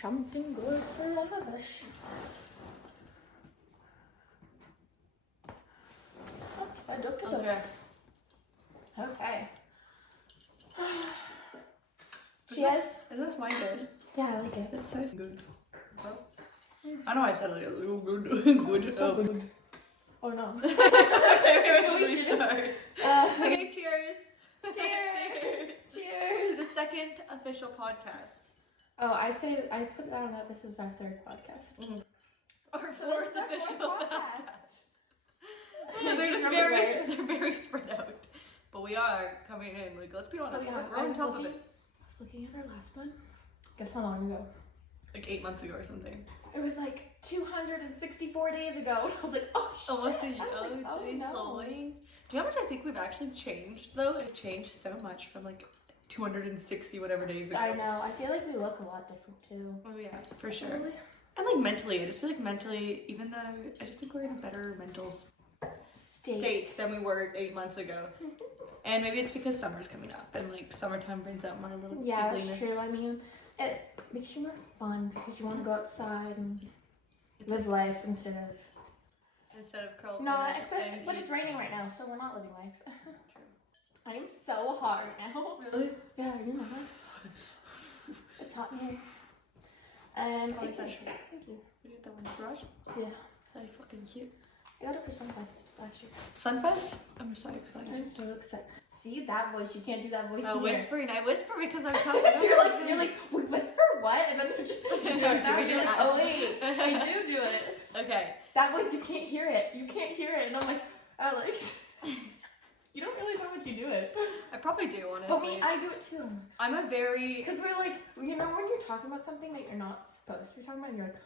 Something good for all of us. Okay. Okay. Cheers. Is this wine good? Yeah, I like it. It's so good. I know I said like a little good. Good. So good. Oh no. Okay, we we should. start. Okay, cheers. Cheers. To Cheers. the second official podcast. Oh, I put down that this is our third podcast. Our So fourth this is our official fourth podcast. Yeah, They're very spread out. But we are coming in, like, let's be honest, Oh, yeah. we're on top of it. I was looking at our last one. Guess how long ago? Like 8 months ago or something. It was like 264 days ago. And I was like, oh shit. Almost a year. I was like, oh geez, no. Chloe. Do you know how much I think we've actually changed though? It changed so much from like 260 whatever days ago. I know. I feel like we look a lot different too. Oh yeah, for sure. Really? And like mentally, I just feel like mentally, even though I just think we're in a better mental state than we were 8 months ago. And maybe it's because summer's coming up and like summertime brings out my little Yeah, giggliness. that's true. I mean, it makes you more fun because you want to go outside and live life instead of curl. no, but it's raining right now, so we're not living life. I'm so hot right now. Really? Yeah, you know. It's hot in here. And I like that thank shirt. Thank you. You get that one in the garage? Yeah, That's fucking cute. I got it for Sunfest last year. Sunfest? I'm so excited. I'm so excited. See that voice? You can't do that voice. Oh, in here. whispering. I whisper because I'm talking. you're like, whisper what? And then you're just I'm you're doing it. like, oh wait, I do it. Okay. That voice, you can't hear it. You can't hear it. And I'm like, Alex, you don't realize how much you do it. I probably do, honestly. But I do it too. I'm a very... Because we're like, you know when you're talking about something that you're not supposed to be talking about, and you're like,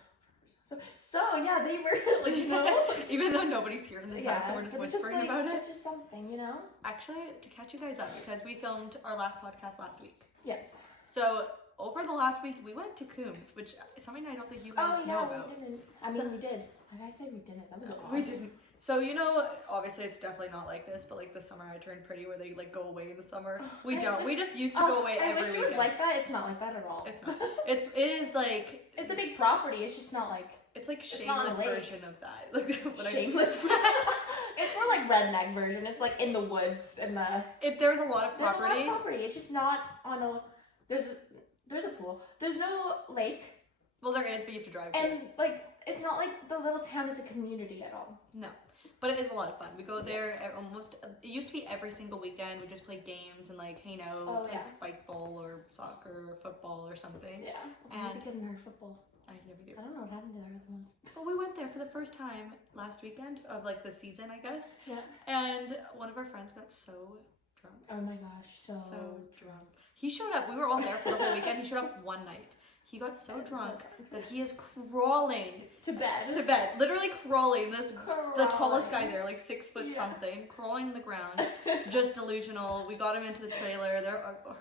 so yeah, they were, like, you know? Even though nobody's here in the house and we're just but it's whispering like, about it. It's just something, you know? Actually, to catch you guys up, because we filmed our last podcast last week. Yes. So, over the last week, we went to Coombs, which is something I don't think you guys know about. We didn't. I mean, we did. Why did I say we didn't? That was odd. We didn't. So, you know, obviously it's definitely not like this, but like the summer I turned pretty where they like go away in the summer. We don't. We just used to go away every I wish it was weekend. like that. It's not like that at all. It's not. It is like... It's a big property. It's just not like... It's like It's not shameless a lake. version of that. Like Shameless. It's more like redneck version. It's like in the woods and the... There's a lot of There's property. a lot of property. It's just not on a... There's a pool. There's no lake. Well, there is, but you have to drive to it. And like, it's not like the little town is a community at all. No. But it is a lot of fun. We go there almost... It used to be every single weekend. We just play games and like, hey, no, play spikeball or soccer or football or something. Yeah. And We get in our football. I never do. I don't know what happened to our other ones. But we went there for the first time last weekend of like the season, I guess. Yeah. And one of our friends got so drunk. Oh my gosh, so drunk. He showed up. We were all there for the whole weekend. He showed up one night. He got so drunk that he is crawling to bed. Literally crawling. The tallest guy Crawling. there, like 6 foot something, crawling on the ground, just delusional. We got him into the trailer.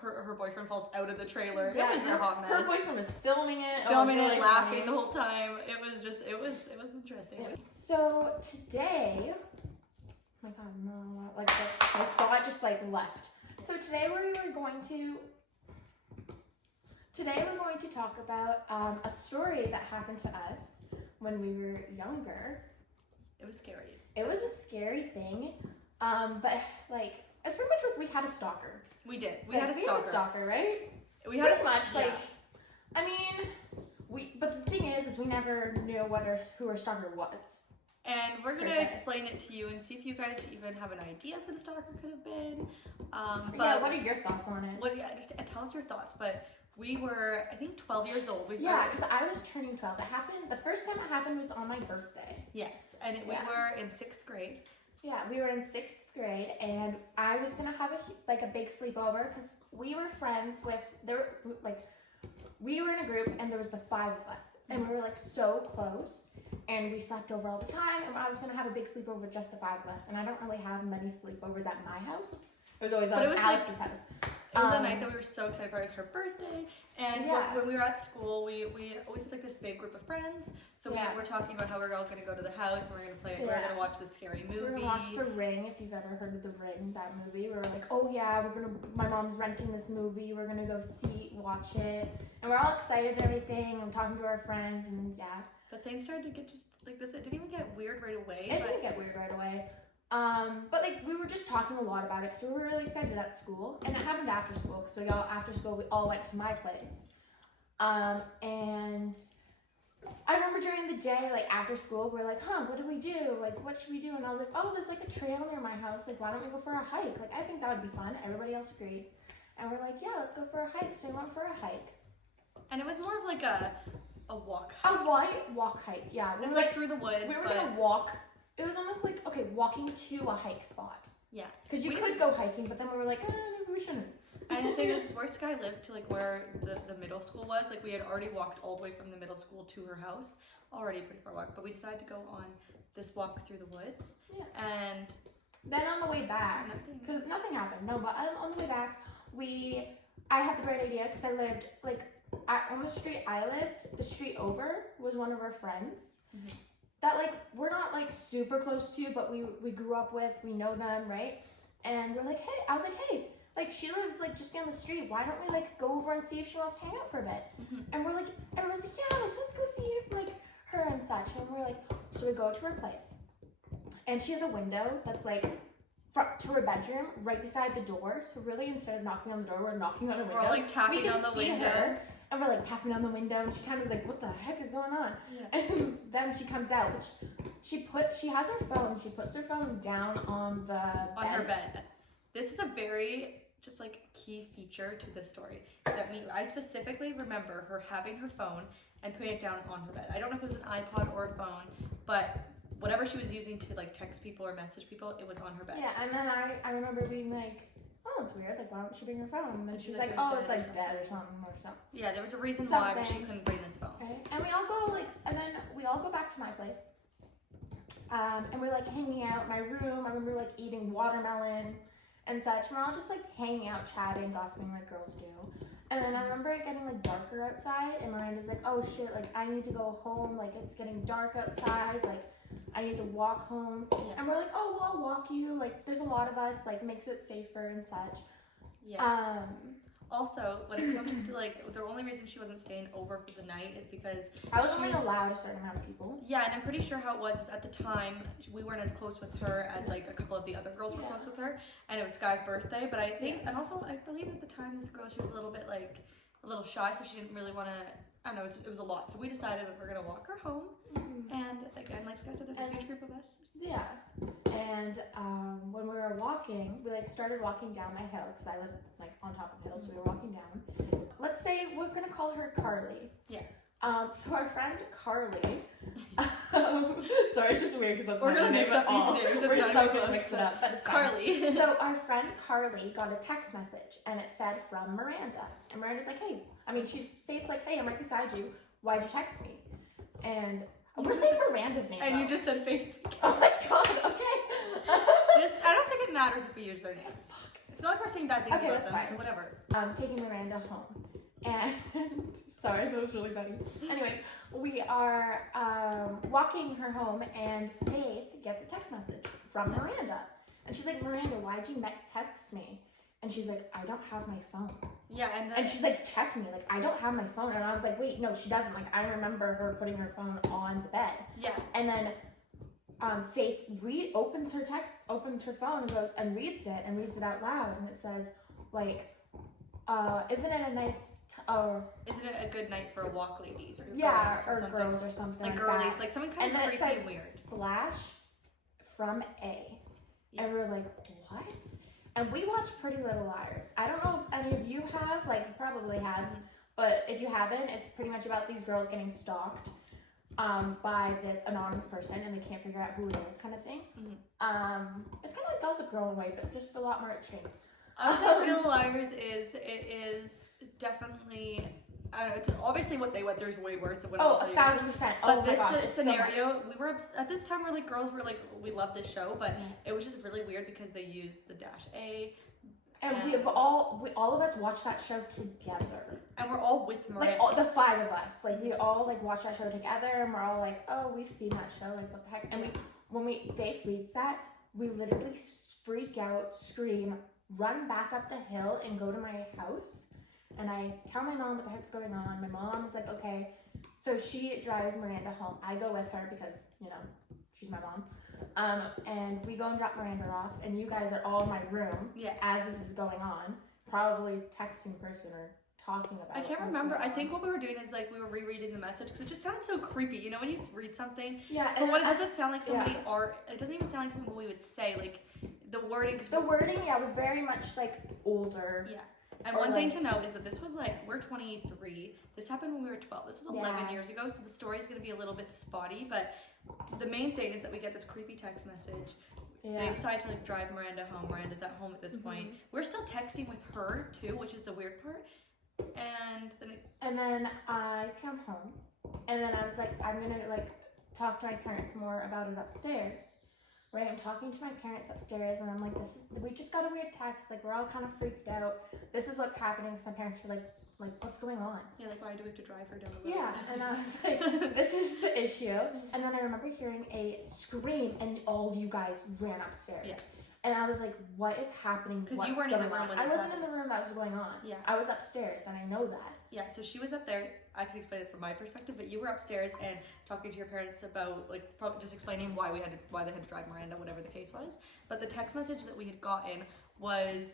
Her boyfriend falls out of the trailer. Yeah, it was a hot mess. Her boyfriend was filming it, Laughing funny. The whole time. It was interesting. Yeah. So today, oh my god, no, like my thought just like left. So today we're going to talk about a story that happened to us when we were younger. It was scary. It was a scary thing, but like it's pretty much like we had a stalker. We did. We had a stalker, right? We had pretty much like. I mean, but the thing is we never knew who our stalker was. And we're gonna explain it to you and see if you guys even have an idea who the stalker could have been. But what are your thoughts on it? Just tell us your thoughts. But we were, I think, 12 years old. Because I was turning 12. The first time it happened was on my birthday. Yes, and we were in 6th grade. Yeah, we were in 6th grade, and I was gonna have a big sleepover because we were friends with we were in a group and there was the 5 of us, and we were like so close, and we slept over all the time, and I was gonna have a big sleepover with just the 5 of us, and I don't really have many sleepovers at my house. It was always But on it was Alex's house. It was a night that we were so excited for. It was her birthday, and when we were at school, we always had like this big group of friends. So we were talking about how we're all gonna go to the house and we're gonna play. We're gonna watch this scary movie. We're gonna watch The Ring. If you've ever heard of The Ring, that movie, we were like, oh yeah, my mom's renting this movie. We're gonna go watch it, and we're all excited and everything. And talking to our friends, and But things started to get just like this. It didn't even get weird right away. It didn't get weird right away. But like we were just talking a lot about it, so we were really excited at school, and it happened after school because after school we all went to my place, and I remember during the day, like after school, we're like, what do we do? Like, what should we do? And I was like, oh, there's like a trail near my house. Like, why don't we go for a hike? Like, I think that would be fun. Everybody else agreed, and we're like, yeah, let's go for a hike. So we went for a hike, and it was more of like a walk. A walk hike, yeah. It was like through the woods. We were gonna walk. It was almost like, okay, walking to a hike spot. Yeah. Because you could go hiking, but then we were like, maybe we shouldn't. And the thing is, where Sky lives to like where the middle school was, like we had already walked all the way from the middle school to her house. Already a pretty far walk, but we decided to go on this walk through the woods. Yeah. And then on the way back, because nothing happened, no, but on the way back, I had the bright idea because I lived, on the street I lived, the street over was one of our friends. Mm-hmm. That we're not super close to, but we grew up with, we know them, right? And we're like, hey, she lives just down the street. Why don't we go over and see if she wants to hang out for a bit? Mm-hmm. And we're everyone's like, yeah, let's go see her and such. And we're like, so we go to her place, and she has a window that's to her bedroom right beside the door. So really, instead of knocking on the door, we're knocking on a window. We're tapping on the window. Her, and we're tapping on the window, and she kind of what the heck is going on? Yeah. And then she comes out, which she has her phone. She puts her phone down on her bed. This is a very key feature to this story I specifically remember her having her phone and putting it down on her bed. I don't know if it was an iPod or a phone, but whatever she was using to text people or message people, it was on her bed. Yeah, and then I remember being oh, it's weird. Why don't she bring her phone? And then she's like, oh, it's dead or something. Yeah, there was a reason why she couldn't bring this phone. Okay. And we all go and then we all go back to my place. And we're hanging out in my room. I remember eating watermelon and such. And we're all just hanging out, chatting, gossiping like girls do. And then I remember it getting darker outside, and Miranda's oh shit, I need to go home. It's getting dark outside. I need to walk home. Yeah. And we're oh, well, I'll walk you. There's a lot of us. Makes it safer and such. Yeah. Also, when it comes to the only reason she wasn't staying over for the night is because I was only allowed a certain amount of people. Yeah, and I'm pretty sure how it was is at the time we weren't as close with her as a couple of the other girls were close with her, and it was Sky's birthday. But I think, and also I believe at the time this girl, she was a little bit a little shy, so she didn't really want to. I don't know, it was a lot. So we decided that we're gonna walk her home, and again, like Sky said, there's a huge group of us. Yeah, and when we were walking, we started walking down my hill because I live on top of the hill, so we were walking down. Let's say we're gonna call her Carly. Yeah. So our friend Carly. Sorry, it's just weird because we're gonna mix up these names. We're so gonna mix it up, but it's Carly. Fine. So our friend Carly got a text message, and it said from Miranda, and Miranda's hey. I mean, she's faced hey, I'm right beside you. Why'd you text me? And we're saying Miranda's name. And you just said Faith. Oh my god. Okay. I don't think it matters if we use their names. Fuck. It's not like we're saying bad things about them, so whatever. Taking Miranda home, and sorry, that was really funny. Anyways, we are walking her home, and Faith gets a text message from Miranda, and she's Miranda, why'd you text me? And she's I don't have my phone. Yeah, and she's check me, I don't have my phone. And I was wait, no, she doesn't. I remember her putting her phone on the bed. Yeah. And then Faith opens her phone and goes and reads it out loud, and it says isn't it a nice isn't it a good night for a walk, ladies? Or girls or something like girlies, that. Something kind of creepy and weird. / from A. Yeah. And we're what? And we watched Pretty Little Liars. I don't know if any of you have, you probably have, but if you haven't, it's pretty much about these girls getting stalked by this anonymous person, and they can't figure out who it is, kind of thing. Mm-hmm. It's kind of like Gossip Girl in a way, but just a lot more extreme. I think Pretty Little Liars is definitely, I don't know, it's obviously what they went through is way worse than what 1,000%. But this scenario, we were at this time, we're girls were we love this show, but it was just really weird because they used the -A And we all of us watched that show together. And we're all with Miranda. Like the 5 of us, like we all like watched that show together, and we're all like, oh, we've seen that show, like what the heck? And when Faith reads that, we literally freak out, scream, run back up the hill, and go to my house. And I tell my mom what the heck's going on. My mom is like, okay. So she drives Miranda home. I go with her because, you know, she's my mom. And we go and drop Miranda off, and you guys are all in my room as this is going on, probably texting person or talking about it. I can't remember. I think what we were doing is like we were rereading the message because it just sounds so creepy. You know, when you read something, and what does it sound like somebody it doesn't even sound like something we would say. Like the wording. Was very much like older. Yeah. And one thing to note is that this was like, we're 23. This happened when we were 12. This was 11 years ago, so the story's going to be a little bit spotty. But the main thing is that we get this creepy text message. They decide to like drive Miranda home. Miranda's at home at this point. We're still texting with her too, which is the weird part. And then I come home, and then I was like, I'm gonna like talk to my parents more about it upstairs. Right, I'm talking to my parents upstairs, and I'm like, we just got a weird text, like, we're all kind of freaked out. This is what's happening, because my parents were like, what's going on? Yeah, like, why do we have to drive her down the road? Yeah, and I was like, this is the issue. And then I remember hearing a scream, and all you guys ran upstairs. Yeah. And I was like, what is happening? Because you weren't in the room when I wasn't in the room that was going on. Yeah. I was upstairs, and I know that. Yeah, so she was up there. I can explain it from my perspective, but you were upstairs and talking to your parents about, like, probably just explaining why they had to drive Miranda, whatever the case was. But the text message that we had gotten was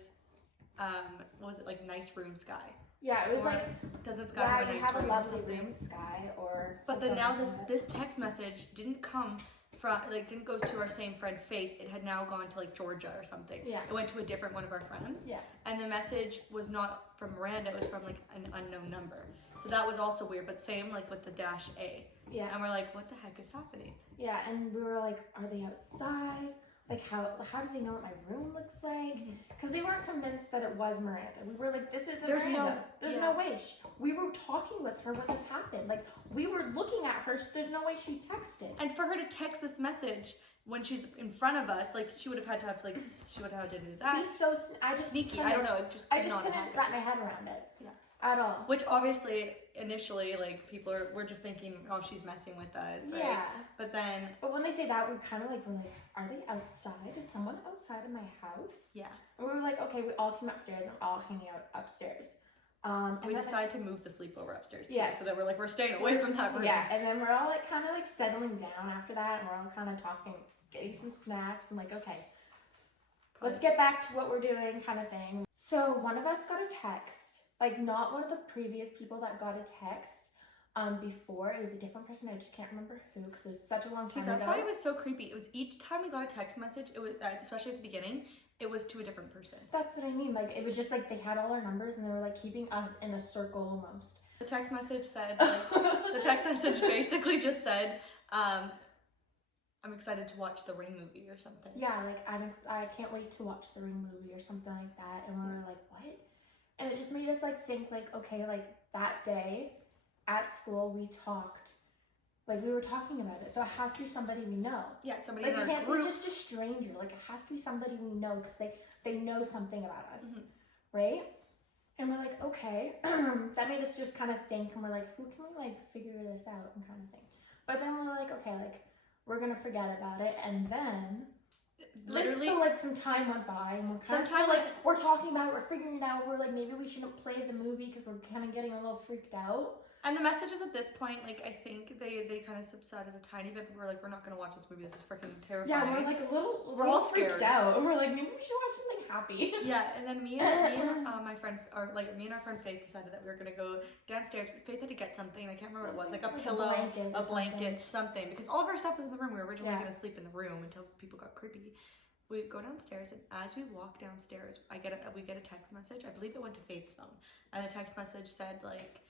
it like nice room sky? Yeah, it was like, doesn't Sky have a nice have a room lovely room, Sky, or. But then now this text message didn't come from, like, didn't go to our same friend Faith. It had now gone to like Georgia or something. Yeah. It went to a different one of our friends. Yeah. And the message was not from Miranda. It was from like an unknown number. So that was also weird. But same like with the -A. Yeah. And we're like, what the heck is happening? Yeah. And we were like, are they outside? Like, how do they know what my room looks like? Because they weren't convinced that it was Miranda. We were like, this isn't Miranda. There's no way. We were talking with her when this happened. Like, we were looking at her. There's no way she texted. And for her to text this message when she's in front of us, like, she would have had to have, like, she would have had to do that. He's so, sneaky. I don't know. I just couldn't wrap my head around it. Yeah. At all. Which obviously, initially, like, we're just thinking, oh, she's messing with us, right? Yeah. But when they say that, we're kind of like, are they outside? Is someone outside of my house? Yeah. And we were like, okay, we all came upstairs and all hanging out upstairs. And we decided to move the sleepover upstairs too, so that we're staying away from that room. Yeah, and then we're all like kind of like settling down after that, and we're all kind of talking, getting some snacks, and like, okay, let's get back to what we're doing, kind of thing. So one of us got a text. Like, not one of the previous people that got a text before. It was a different person. I just can't remember who, because it was such a long time ago. That's why it was so creepy. It was each time we got a text message, it was, especially at the beginning, it was to a different person. That's what I mean. Like, it was just like they had all our numbers, and they were like keeping us in a circle almost. The text message said, like, the text message basically just said, I'm excited to watch the Ring movie or something. Yeah, like, I can't wait to watch the Ring movie or something like that. And we were like, what? And it just made us like think like, okay, like that day at school we talked, like we were talking about it. So it has to be somebody we know. Yeah, somebody like in our it can't group. be just a stranger. Like it has to be somebody we know because they know something about us, right? And we're like, okay, that made us just kind of think, and we're like, who can we like figure this out and kind of thing. But then we're like, okay, like we're gonna forget about it, and then. Literally, so like some time went by, and we're kind of still, like we're talking about it, we're figuring it out. We're like, maybe we shouldn't play the movie because we're kind of getting a little freaked out. And the messages at this point, like I think they kind of subsided a tiny bit. But we're like, we're not gonna watch this movie. This is freaking terrifying. Yeah, we're like we're all freaked out. And we're like, maybe we should watch something happy. Yeah, and then me and my friend, or like me and our friend Faith decided that we were gonna go downstairs. Faith had to get something. I can't remember what it was, like a pillow, a blanket, something. Because all of our stuff was in the room. We were originally gonna sleep in the room until people got creepy. We go downstairs, and as we walk downstairs, we get a text message. I believe it went to Faith's phone, and the text message said like,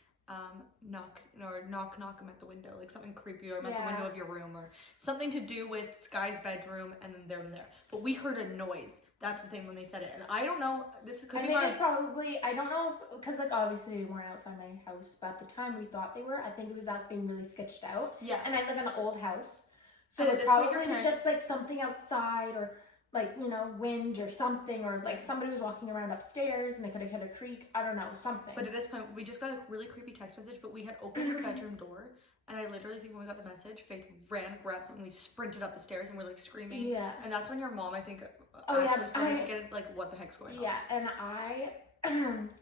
knock, I'm at the window, like something creepy, or I'm at the window of your room, or something to do with Sky's bedroom, and then they're there. But we heard a noise. That's the thing when they said it, and I don't know. This could be. I don't know, because like obviously they weren't outside my house, but at the time we thought they were. I think it was us being really sketched out. Yeah. And I live in an old house, so it probably was just like something outside, or like, you know, wind or something, or like somebody was walking around upstairs and they could have hit a creek. I don't know, something. But at this point, we just got a really creepy text message, but we had opened her bedroom door. And I literally think when we got the message, Faith ran, grabbed something, we sprinted up the stairs and we're like screaming. Yeah. And that's when your mom, I think, yeah, started to get like, what the heck's going on? Yeah, and I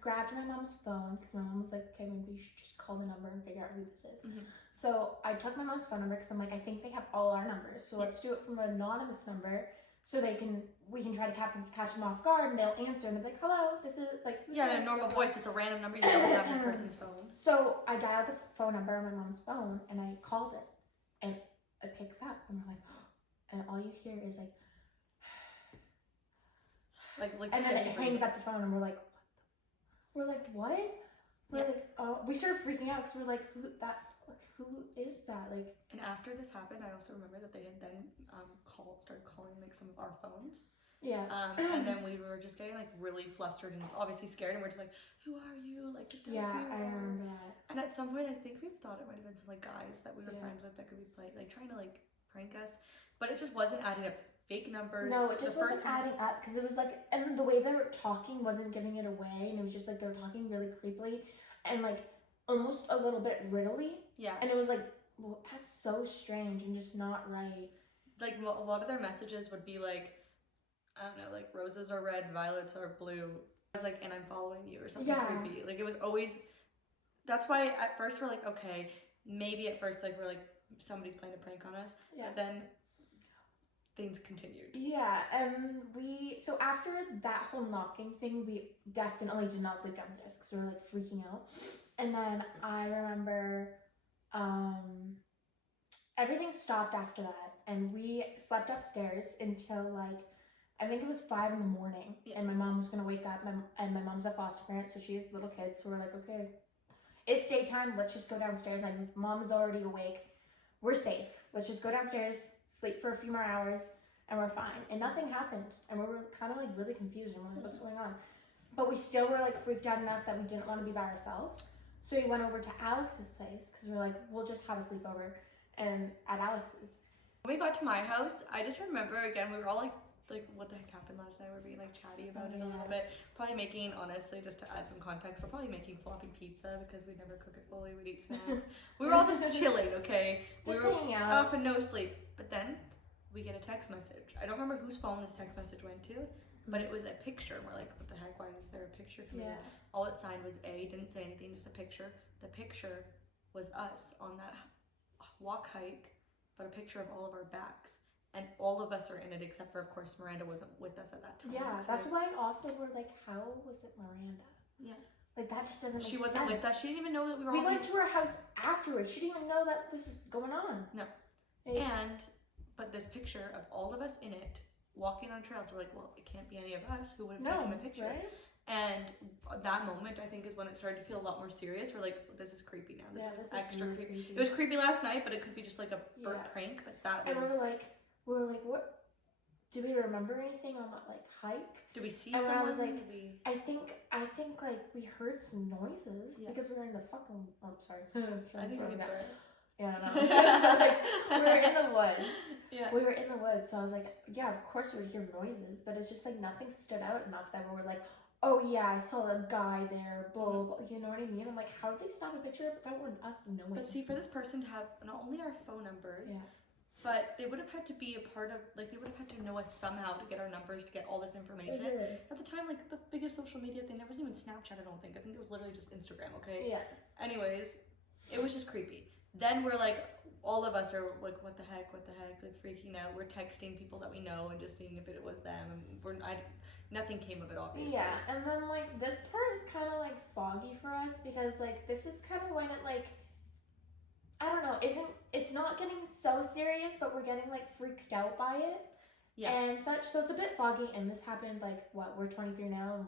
grabbed my mom's phone because my mom was like, okay, maybe you should just call the number and figure out who this is. So I took my mom's phone number because I'm like, I think they have all our numbers. So let's do it from an anonymous number so we can try to catch them off guard, and they'll answer and they'll be like, hello, this is like, who's in this? a normal voice, it's a random number, you don't have this person's phone. So I dialed the phone number on my mom's phone and I called it, and it picks up, and we're like, and all you hear is like and then it hangs up the phone, and we're like, what? We're like, oh, we started freaking out because we're like, who is that? Like, and after this happened, I also remember that they had then started calling like some of our phones. Yeah. And then we were just getting like really flustered and obviously scared, and we're just like, who are you? Like, just tell us who you I are. remember that. And at some point, I think we thought it might have been some like guys that we were friends with that could be like trying to like prank us, but it just wasn't adding up. Fake numbers. No, it just wasn't adding up because it was like, and the way they were talking wasn't giving it away, and it was just like they were talking really creepily and like almost a little bit riddly. Yeah. And it was like, well, that's so strange and just not right. Like a lot of their messages would be like, I don't know, like roses are red, violets are blue. I was like, and I'm following you or something creepy. Like it was always. That's why at first we're like, okay, maybe at first like we're like somebody's playing a prank on us. Yeah. But then things continued. Yeah, and so after that whole knocking thing, we definitely did not sleep downstairs because we were like freaking out. And then I remember everything stopped after that, and we slept upstairs until like, I think it was 5 a.m. and my mom was gonna wake up, and my mom's a foster parent, so she has little kids, so we're like, okay, it's daytime, let's just go downstairs. My mom is already awake, we're safe, let's just go downstairs, sleep for a few more hours, and we're fine. And nothing happened, and we were kind of like really confused, and we're like, what's going on? But we still were like freaked out enough that we didn't want to be by ourselves, so we went over to Alex's place because we're like, we'll just have a sleepover, and at Alex's. When we got to my house, I just remember again, we were all like what the heck happened last night? We're being like chatty about it a little bit. Probably making, honestly, just to add some context, we're probably making floppy pizza because we'd never cook it fully. We'd eat snacks. We were all just chilling, okay? Just we were hanging out. Off and no sleep. But then we get a text message. I don't remember whose phone this text message went to, but it was a picture. And we're like, what the heck? Why is there a picture coming in? All it signed was A, didn't say anything, just a picture. The picture was us on that walk hike, but a picture of all of our backs. And all of us are in it except for, of course, Miranda wasn't with us at that time. Yeah, that's why also we're like, how was it Miranda? Yeah. Like, that just doesn't make sense. She wasn't with us. She didn't even know that we were We went to her house afterwards. She didn't even know that this was going on. No. But this picture of all of us in it, walking on trails, we're like, well, it can't be any of us. Who would have taken the picture? Right? And that moment, I think, is when it started to feel a lot more serious. We're like, this is creepy now. This is extra really creepy. It was creepy last night, but it could be just like a prank. But that was... And we were like, what? Do we remember anything on that like hike? Did we see someone? I was like, I think like we heard some noises because we were in the fucking. Oh, I'm sorry. I think we were. Yeah, no. Like, we were in the woods. Yeah. We were in the woods, so I was like, yeah, of course we would hear noises, but it's just like nothing stood out enough that we were like, oh yeah, I saw a guy there, blah, blah, blah. You know what I mean? I'm like, how did they snap a picture without us knowing? But see, for this person to have not only our phone numbers, but they would have had to be a part of, like, they would have had to know us somehow to get our numbers, to get all this information. At the time, like, the biggest social media thing, there wasn't even Snapchat, I don't think. I think it was literally just Instagram, okay? Yeah. Anyways, it was just creepy. Then we're like, all of us are like, what the heck, like freaking out. We're texting people that we know and just seeing if it was them, and nothing came of it, obviously. Yeah, and then like this part is kind of like foggy for us because like this is kind of when it like, I don't know, it's not getting so serious, but we're getting like freaked out by it. Yeah. And such, so it's a bit foggy, and this happened like, what, we're 23 now, and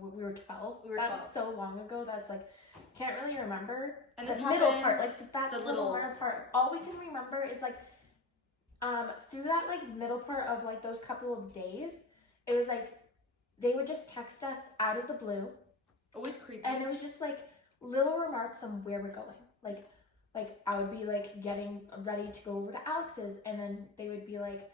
we were 12. That was so long ago, that's like, can't really remember. And the middle part, like that's the little part. All we can remember is like, through that like middle part of like those couple of days, it was like, they would just text us out of the blue. Always creepy. And it was just like little remarks on where we're going. Like I would be like getting ready to go over to Alex's, and then they would be like,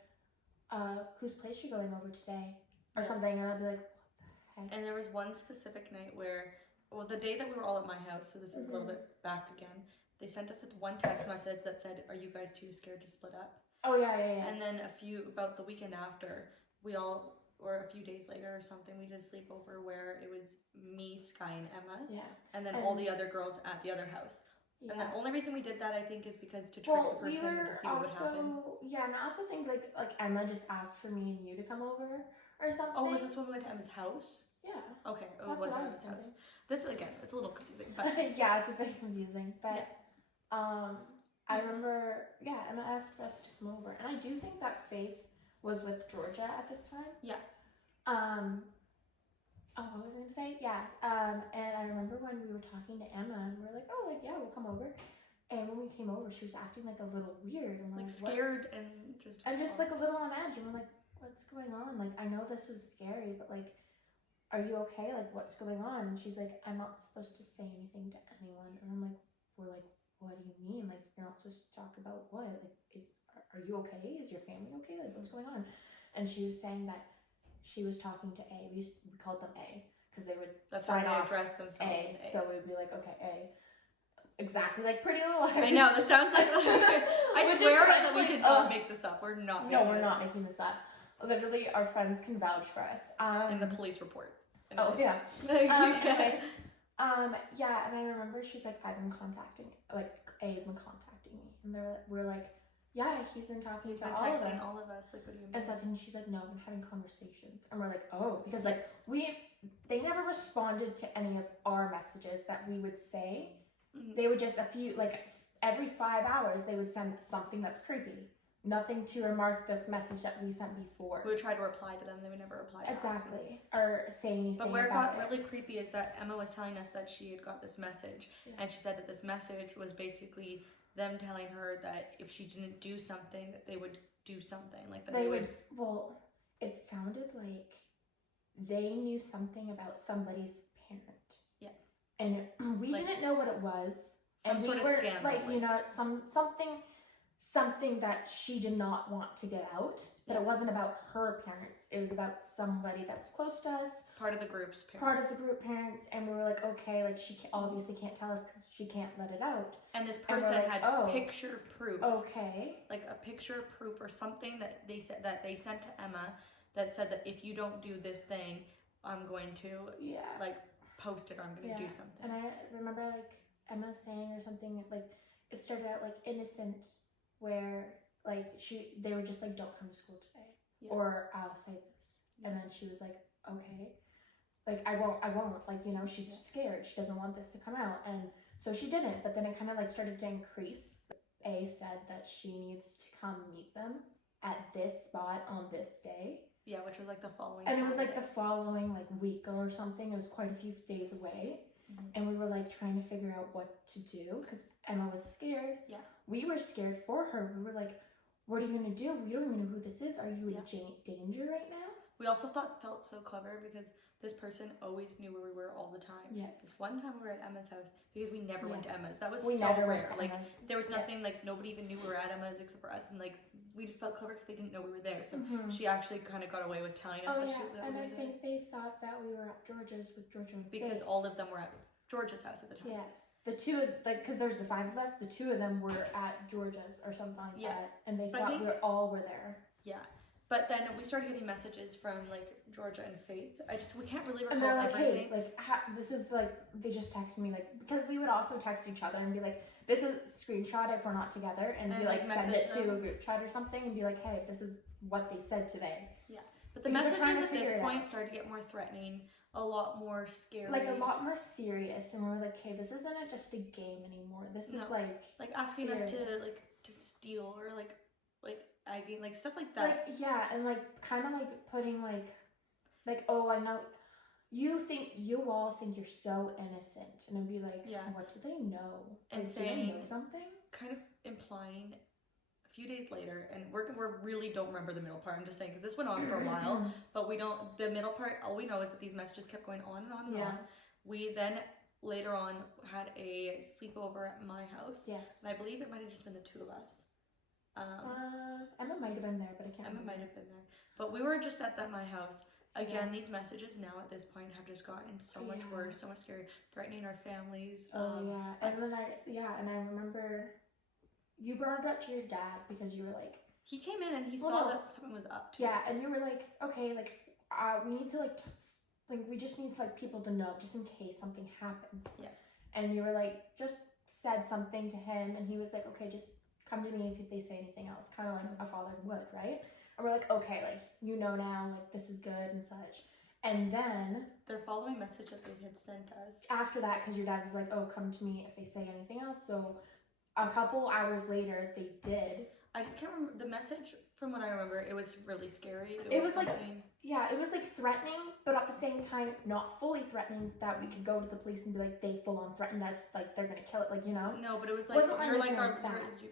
whose place you're going over today or something, and I'd be like, what the heck? And there was one specific night where, well, the day that we were all at my house, so this is a little bit back again, they sent us one text message that said, "Are you guys too scared to split up?" Oh yeah. And then about the weekend after, or a few days later or something, we did a sleepover where it was me, Sky, and Emma. Yeah. And then all the other girls at the other house. Yeah. And the only reason we did that, I think, is because to trick the person to see what would happen. Yeah, and I also think like Emma just asked for me and you to come over or something. Oh, was this when we went to Emma's house? Yeah. Okay, it was Emma's house. This, again, it's a little confusing. But yeah, it's a bit confusing. But I remember, Emma asked for us to come over. And I do think that Faith was with Georgia at this time. Yeah. What was I going to say? Yeah. And I remember when we were talking to Emma, and we were like, oh, like, yeah, we'll come over. And when we came over, she was acting like a little weird. And like scared and just like a little on edge. And we're like, what's going on? Like, I know this was scary, but like, are you okay? Like, what's going on? And she's like, I'm not supposed to say anything to anyone. And we're like, what do you mean? Like, you're not supposed to talk about what? Like, are you okay? Is your family okay? Like, what's going on? And she was saying that she was talking to A. We called them A because they would sign off address themselves A. as A. So we'd be like, okay, A. Exactly, like Pretty Little Liars. I know, that sounds like I swear that we did not make this up. We're not making we're not making this up. Literally, our friends can vouch for us. In the police report. Oh, yeah. Anyways, yeah, and I remember she's like, I've been contacting, like, A's been contacting me. And we're like, yeah, he's been talking to all of us. Like, what do you mean? And stuff, and she's like, no, I'm having conversations. And we're like, oh, because like they never responded to any of our messages that we would say. Mm-hmm. They would just every 5 hours they would send something that's creepy. Nothing to remark the message that we sent before. We would try to reply to them, they would never reply back. Exactly. Or say anything. But where it got really creepy is that Emma was telling us that she had got this message, and she said that this message was basically them telling her that if she didn't do something, that they would do something. Like that they would. Well, it sounded like they knew something about somebody's parent. Yeah. And we didn't know what it was. Some sort of scandal. Like, you know, something that she did not want to get out, but it wasn't about her parents. It was about somebody that was close to us. Part of the group's parents. Part of the group parents, and we were like, okay, like she obviously can't tell us because she can't let it out. And this person had picture proof. Okay. Like a picture proof or something that they sent to Emma that said that if you don't do this thing, I'm going to like post it or I'm going to do something. And I remember like Emma saying or something like it started out like innocent. Where like they were just like, don't come to school today, or I'll say this, and then she was like, okay, like I won't, like, you know, she's scared, she doesn't want this to come out, and so she didn't. But then it kind of like started to increase. A said that she needs to come meet them at this spot on this day. Yeah, which was like the following. And it was like the following like week or something. It was quite a few days away, and we were like trying to figure out what to do because Emma was scared. Yeah. We were scared for her. We were like, what are you going to do? We don't even know who this is. Are you in danger right now? We also felt so clever because this person always knew where we were all the time. Yes. This one time we were at Emma's house because we never went to Emma's. That was so rare. Like there was nothing, like nobody even knew we were at Emma's except for us, and like we just felt clever because they didn't know we were there. So she actually kind of got away with telling us that we were there. And I think they thought that we were at Georgia's with Georgia and because all of them were at Georgia's house at the time. Yes. The two, like, because there's the 5 of us, the 2 of them were at Georgia's or something like that. And they thought we all were there. Yeah. But then we started getting messages from, like, Georgia and Faith. We can't really recall and they're like, everything. hey, like, this is, like, they just texted me, like, because we would also text each other and be like, this is screenshot if we're not together, and be like, send it to a group chat or something, and be like, hey, this is what they said today. Yeah. But the messages at this point started to get more threatening. A lot more scary. Like a lot more serious, and we're like, hey, this isn't just a game anymore. This is like asking us to steal or like stuff like that. Like and like kind of like putting like oh, I know you all think you're so innocent, and I'd be like, what do they know? And like, saying do they know something, kind of implying. Few days later, and we really don't remember the middle part. I'm just saying because this went on for a while, but we don't. The middle part, all we know is that these messages kept going on and on and on. We then later on had a sleepover at my house. Yes, and I believe it might have just been the 2 of us. Emma might have been there, but I can't remember. Emma might have been there. But we were just at my house. Again, these messages now at this point have just gotten so much worse, so much scarier, threatening our families. And then I remember you brought it up to your dad because you were like, he came in and he saw that something was up. Yeah, and you were like, okay, like we need to we just need like people to know just in case something happens. Yes. And you were like, just said something to him, and he was like, okay, just come to me if they say anything else, kind of like a father would, right? And we're like, okay, like, you know now, like, this is good and such. And then their following message that they had sent us after that, because your dad was like, oh, come to me if they say anything else. So a couple hours later, they did. I just can't remember the message. From what I remember, it was really scary. It was like, it was like threatening, but at the same time, not fully threatening that we could go to the police and be like, they full on threatened us, like they're gonna kill it, like, you know? No, but it was like, you're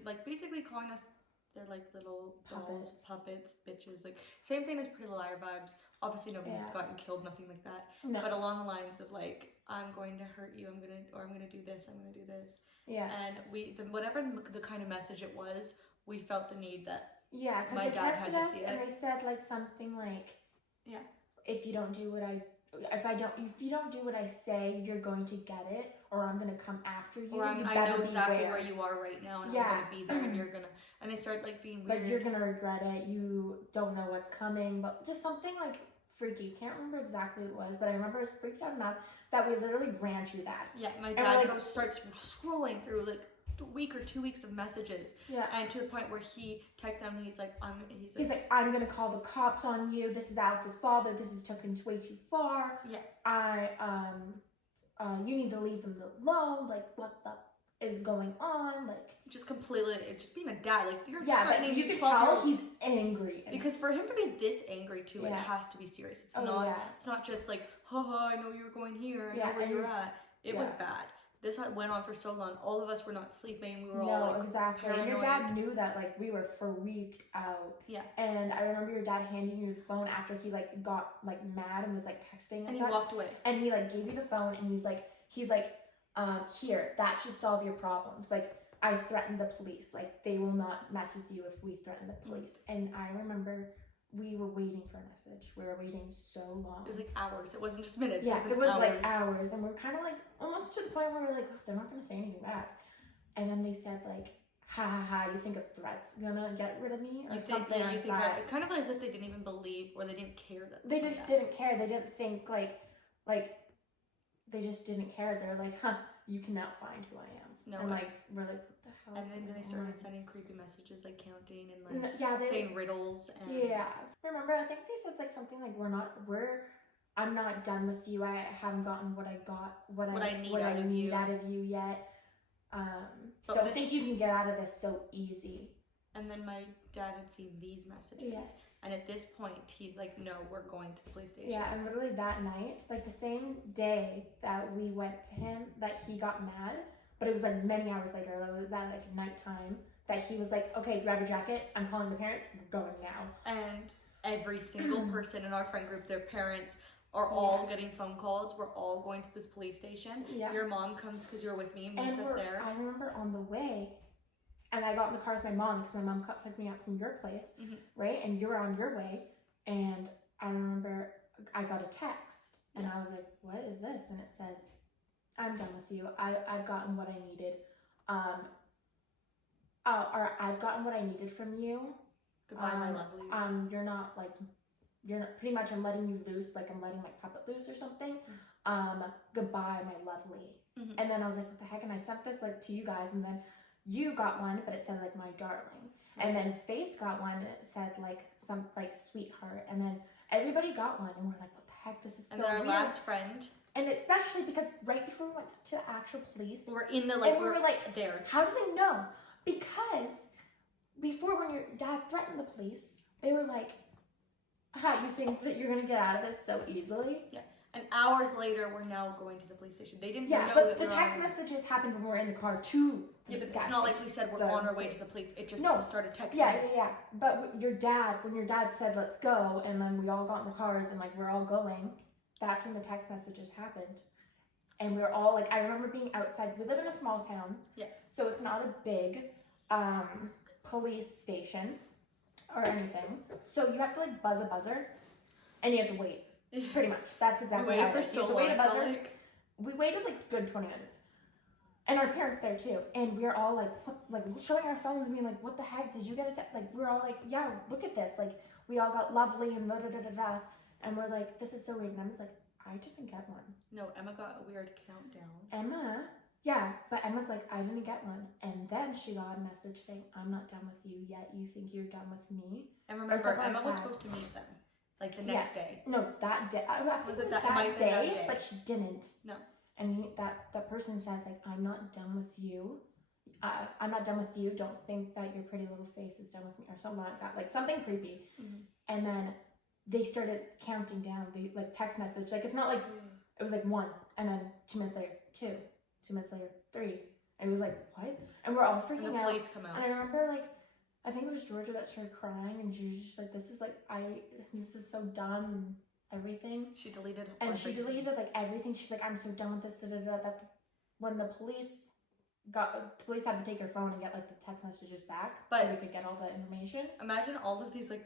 like basically calling us, they're like little dolls, puppets, bitches, like same thing as Pretty Liar vibes. Obviously, nobody's gotten killed, nothing like that. No. But along the lines of like, I'm going to hurt you, I'm gonna do this, I'm gonna do this. Yeah. And whatever the kind of message it was, we felt the need that. Yeah, because they texted us and they said like something like, if you don't do what I say, you're going to get it, or I'm gonna come after you. Or I know exactly where you are right now, and I'm gonna be there, and you're gonna. And they start like being weird. Like you're gonna regret it. You don't know what's coming, but just something like freaky. Can't remember exactly what it was, but I remember I was freaked out enough that we literally ran to your dad. Yeah, my dad starts scrolling through like a week or 2 weeks of messages. Yeah. And to the point where he texts them and he's like, I'm gonna call the cops on you. This is Alex's father. This is taken way too far. Yeah. You need to leave them alone. Like, what the is going on? Like, just completely, just being a dad. Like, you're but you can tell he's angry. Because for him to be this angry too, it has to be serious. It's It's not just like, haha, I know you're going here. I know where you're at. It was bad. This went on for so long. All of us were not sleeping. We were all like, exactly. And your dad knew that like we were freaked out. Yeah. And I remember your dad handing you the phone after he like got like mad and was like texting and he walked away. And he like gave you the phone and he's like here, that should solve your problems. Like, I threatened the police. Like, they will not mess with you if we threaten the police. And I remember we were waiting for a message. We were waiting so long. It was like hours. It wasn't just minutes. Yes, it was like hours. And we're kind of like, almost to the point where we're like, they're not going to say anything back. And then they said like, ha ha ha, you think a threat's gonna get rid of me? Or something like that. Kind of as if they didn't even believe or they didn't care that. They just didn't care. They didn't think like, they just didn't care. They're like, you can now find who I am. No, and like, we're like, what the hell? And then they started sending creepy messages, like counting and like saying riddles. And remember, I think they said like something like, I'm not done with you. I haven't gotten what I need out of you yet. Don't think you can get out of this so easy. And then my dad had seen these messages. Yes. And at this point, he's like, no, we're going to the police station. Yeah, and literally that night, like the same day that we went to him, that he got mad, but it was like many hours later, it was at like nighttime, that he was like, okay, grab your jacket, I'm calling the parents, we're going now. And every single person in our friend group, their parents are all getting phone calls. We're all going to this police station. Yeah. Your mom comes because you're with me and meets us there. I remember on the way, and I got in the car with my mom because my mom picked me up from your place, right? And you were on your way, and I remember I got a text, and I was like, what is this? And it says, I'm done with you. I've gotten what I needed. Or I've gotten what I needed from you. Goodbye, my lovely. You're not, pretty much I'm letting you loose, like I'm letting my puppet loose or something. Goodbye, my lovely. And then I was like, what the heck? And I sent this like to you guys, and then you got one, but it said like my darling. And then Faith got one, and it said like some like sweetheart. And then everybody got one, and we're like, what the heck? This is so weird. And our last friend. And especially because right before we went to the actual police, we're in the like, we were like there. How do they know? Because before, when your dad threatened the police, they were like, you think that you're gonna get out of this so easily? Yeah. And hours later, we're now going to the police station. They didn't know but the text messages happened when we were in the car too. Yeah, but it's not like we said we're on our way to the police. It just started texting. Yeah. But when your dad said let's go, and then we all got in the cars and like we're all going, that's when the text messages happened. And we were all like, I remember being outside. We live in a small town. Yeah. So it's not a big police station or anything. So you have to like buzz a buzzer, and you have to wait. Pretty much. That's exactly how it is. You have to wait a buzzer. We waited like good 20 minutes. And our parents there too. And we were all like showing our phones and being like, what the heck? Did you get a like we were all like, yeah, look at this. Like we all got lovely and da da da da da. And we're like, this is so weird. And Emma's like, I didn't get one. No, Emma got a weird countdown. Emma, yeah, but Emma's like, I didn't get one. And then she got a message saying, I'm not done with you yet. You think you're done with me? And remember, Emma was supposed to meet them. Like the next day. No, that day. I think it was that day, but she didn't. No. And that person said, like, I'm not done with you. I'm not done with you. Don't think that your pretty little face is done with me, or something like that. Like something creepy. Mm-hmm. And then they started counting down the like text message. Like it's not like it was like 1, and then 2 minutes later 2, 2 minutes later 3. And it was like, what? And we're all freaking out. And the police come out. And I remember like I think it was Georgia that started crying, and she was just like, this is so dumb and everything. She deleted like everything. She's like, I'm so done with this. Da, da, da. That when the police had to take her phone and get like the text messages back, so they could get all the information. Imagine all of these like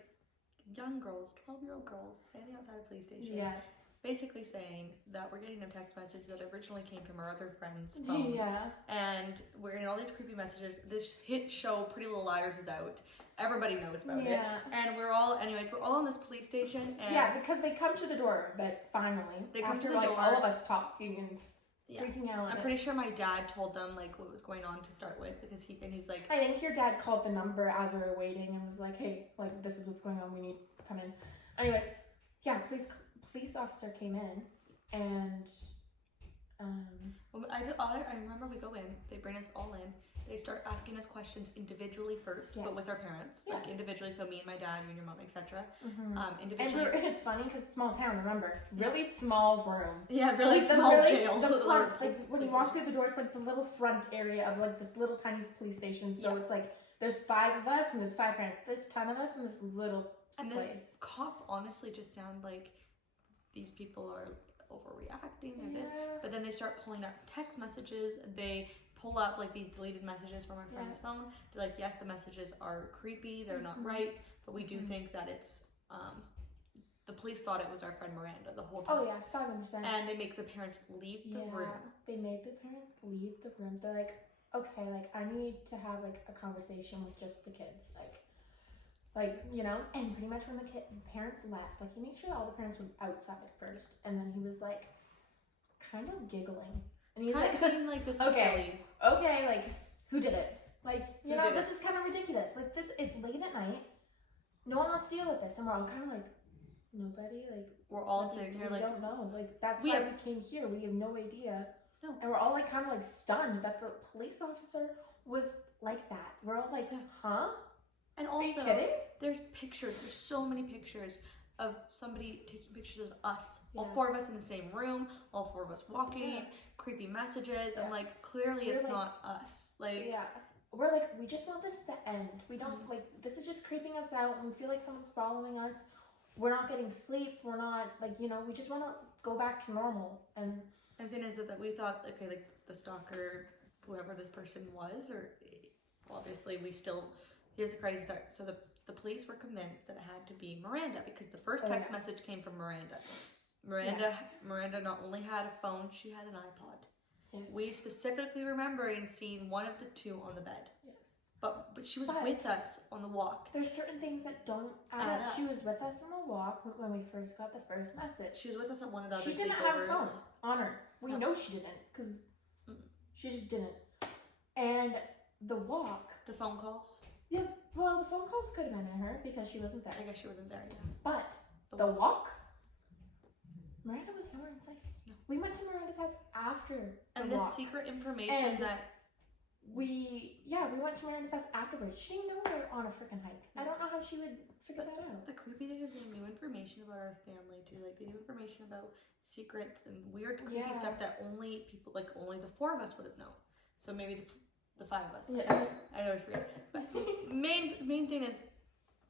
young girls, 12-year-old girls, standing outside a police station. Yeah. Basically saying that we're getting a text message that originally came from our other friend's phone. Yeah. And we're getting all these creepy messages. This hit show, Pretty Little Liars, is out. Everybody knows about it. And we're all on this police station. And yeah, because they come to the door, but finally. They come to the door. All of us talking and freaking out. I'm pretty sure my dad told them like what was going on to start with, because he's like, I think your dad called the number as we were waiting and was like, hey, like this is what's going on, we need to come in. Anyways, yeah, police officer came in, and I remember we go in, they bring us all in, they start asking us questions individually first, but with our parents, like individually, so me and my dad, you and your mom, etc. Individually. And it's funny because small town, remember, really small room. Yeah, really like small jail. The front, like when you walk through the door, it's like the little front area of like this little tiny police station. So it's like there's 5 of us and there's 5 parents. There's 10 of us in this little and place. This cop honestly just sound like these people are overreacting or this, but then they start pulling up text messages. They pull up like these deleted messages from our friend's phone. They're like, yes, the messages are creepy, they're not right, but we do think that it's the police thought it was our friend Miranda the whole time. Oh yeah, 1000%. And they make the parents leave the room. They made the parents leave the room. They're like, okay, like I need to have like a conversation with just the kids, like, you know, and pretty much when the parents left, like, he made sure all the parents were outside first, and then he was, like, kind of giggling. And he's kind of like, this is silly. Okay, like, who did it? Like, you know, this is kind of ridiculous. Like, it's late at night. No one wants to deal with this, and we're all kind of like, nobody, like, we're all sitting here, like, we don't know. Like, that's why we came here. We have no idea. No. And we're all, like, kind of, like, stunned that the police officer was like that. We're all like, huh? And also, are you kidding? There's pictures. There's so many pictures of somebody taking pictures of us. All 4 of us in the same room. All 4 of us walking. Creepy messages. And like, clearly it's like, not us. Like, we're like, we just want this to end. We don't like. This is just creeping us out, and we feel like someone's following us. We're not getting sleep. We're not like, you know. We just want to go back to normal. And the thing is that we thought, okay, like the stalker, whoever this person was, or obviously we still. Here's the crazy part. So the police were convinced that it had to be Miranda, because the first text message came from Miranda. Miranda not only had a phone, she had an iPod. Yes. We specifically remember seeing one of the 2 on the bed. Yes. But she was with us on the walk. There's certain things that don't add up. She was with us on the walk when we first got the first message. She was with us at one of the other sleepovers. She didn't have a phone on her. We know she didn't, because she just didn't. And the walk. The phone calls. Yeah, well, the phone calls could have been on her because she wasn't there. I guess she wasn't there, yeah. But the walk, Miranda was nowhere in sight. No. We went to Miranda's house after the walk. Secret information we went to Miranda's house afterwards. She didn't know we were on a freaking hike. I don't know how she would figure that out. The creepy thing is they knew information about our family too. Like they knew information about secrets and weird creepy stuff that only the 4 of us would have known. So maybe the 5 of us. Yeah. I know it's weird. But main thing is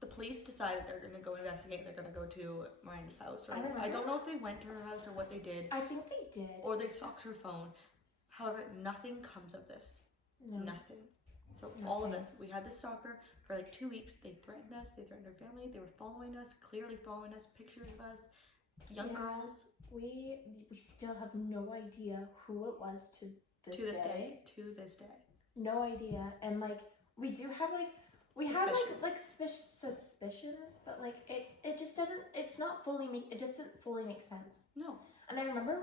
the police decided they're going to go investigate. They're going to go to Miranda's house. Or I don't know if they went to her house or what they did. I think they did. Or they stalked her phone. However, nothing comes of this. No. Nothing. So all of us, we had the stalker for like 2 weeks. They threatened us. They threatened our family. They were following us, clearly following us. Pictures of us, young girls. We still have no idea who it was to this day. To this day. No idea. And like we do have like we have like suspicions, but like it just doesn't. It's not fully make. It doesn't fully make sense. No. And I remember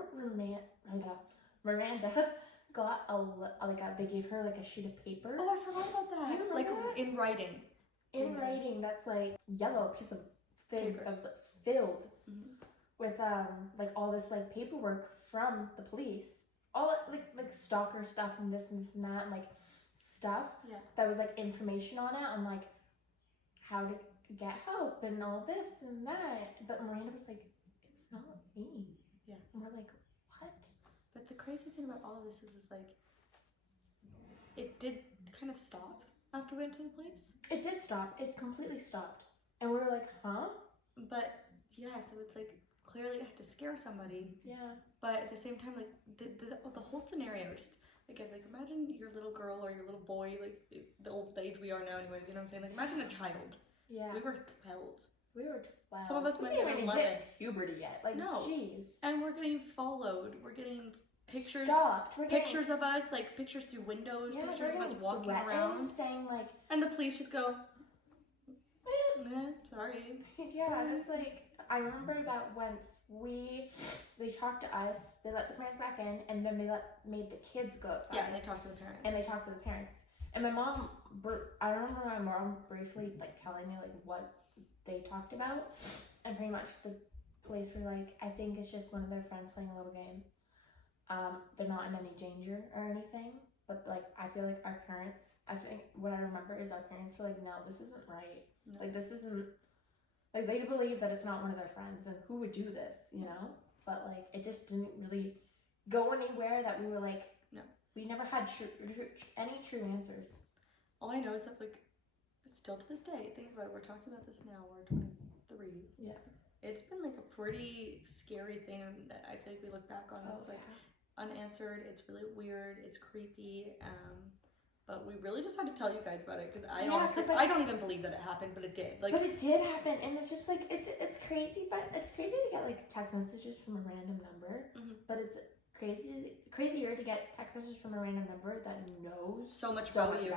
Miranda got they gave her like a sheet of paper. Oh, I forgot about that. Do you remember like that? in writing. In writing, that's like yellow piece of thing that was like, filled with like all this like paperwork from the police, all like stalker stuff and this and that and like stuff that was like information on it on like how to get help and all this and that. But Miranda was like, it's not me. Yeah. And we're like, what? But the crazy thing about all of this is like, it did kind of stop after we went to the police. It did stop. It completely stopped. And we were like, huh? But yeah, so it's like, clearly I had to scare somebody. Yeah. But at the same time, like, the whole scenario, just, again, like, imagine your little girl or your little boy, like, the old age we are now anyways, you know what I'm saying? Like, imagine a child. Yeah. We were 12. We were 12. Some of us might be 11. Hit puberty yet. Like, no. Jeez. And we're getting followed. We're getting pictures. Stalked. Pictures of us, like, pictures through windows, pictures of us walking around. Saying, like... And the police just go, sorry. Yeah, it's like... I remember that once they talked to us, they let the parents back in, and then they made the kids go outside. Yeah, and they talked to the parents. And my mom, I remember my mom briefly like telling me like what they talked about, and pretty much the police were like, I think it's just one of their friends playing a little game. They're not in any danger or anything, but like I feel like our parents, I think what I remember is our parents were like, no, this isn't right. No. Like this isn't. Like, they believe that it's not one of their friends, and who would do this, you know? But, like, it just didn't really go anywhere that we were like, no. We never had any true answers. All I know is that, like, still to this day, think about it, we're talking about this now, we're 23. Yeah. It's been, like, a pretty scary thing that I feel like we look back on. It's, like, unanswered, it's really weird, it's creepy, but we really just had to tell you guys about it because honestly, I don't even believe that it happened, but it did. Like, but it did happen, and it's just like it's crazy. But it's crazy to get like text messages from a random number. But it's crazier to get text messages from a random number that knows so much about you,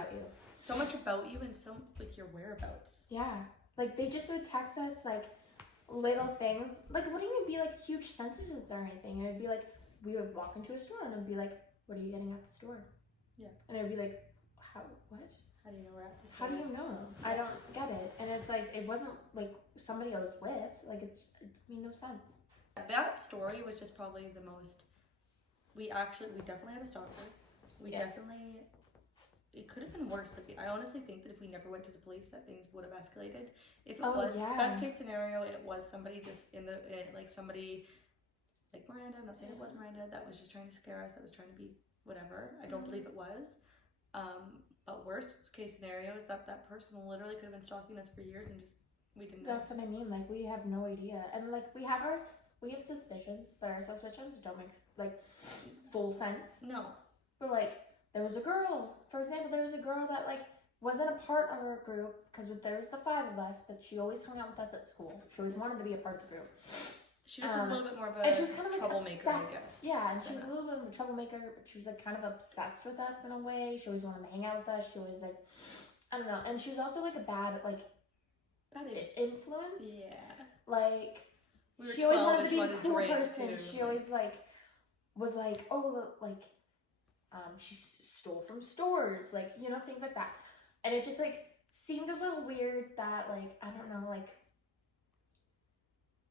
so much about you, and so like your whereabouts. Yeah, like they just would text us like little things. Like it wouldn't even be like huge sentences or anything. It would be like we would walk into a store and it would be like, "What are you getting at the store?" Yeah, and it would be like. What? How do you know we're at this? How do you know? I don't get it. And it's like, it wasn't like somebody I was with. Like, it made no sense. That story was just probably the most, we definitely had a stalker. Definitely, it could have been worse. Like, I honestly think that if we never went to the police, that things would have escalated. If it was, best case scenario, it was somebody just somebody, like Miranda, I'm not saying it was Miranda, that was just trying to scare us, that was trying to be whatever. I don't believe it was. But worst case scenario is that person literally could have been stalking us for years and just we didn't know. That's what I mean. Like we have no idea, and like we have suspicions, but our suspicions don't make like full sense. No. But like there was a girl, for example, that like wasn't a part of our group because there was the 5 of us, but she always hung out with us at school. She always wanted to be a part of the group. She was just a little bit more of a and she was kind of troublemaker, like obsessed. Yeah, and she was us. a little bit of a troublemaker, but she was like kind of obsessed with us in a way. She always wanted to hang out with us. She always like, I don't know. And she was also like a bad influence. Yeah. Like she always wanted to be a cool person. She always like was like, she stole from stores, like, you know, things like that. And it just like seemed a little weird that like, I don't know, like.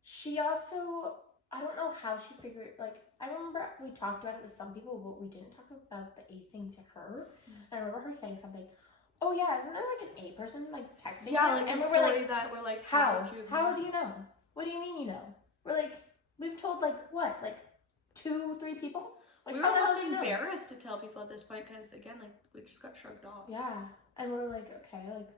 She also, I don't know how she figured, like, I remember we talked about it with some people, but we didn't talk about the A thing to her. And I remember her saying something, oh yeah, isn't there like an A person, like, texting you? Like, and we were like, that we're like, how do you know? What do you mean you know? We're like, we've told like, what, like 2-3 people? Like, we were almost embarrassed to tell people at this point, because again, like, we just got shrugged off. Yeah, and we were like, okay, like,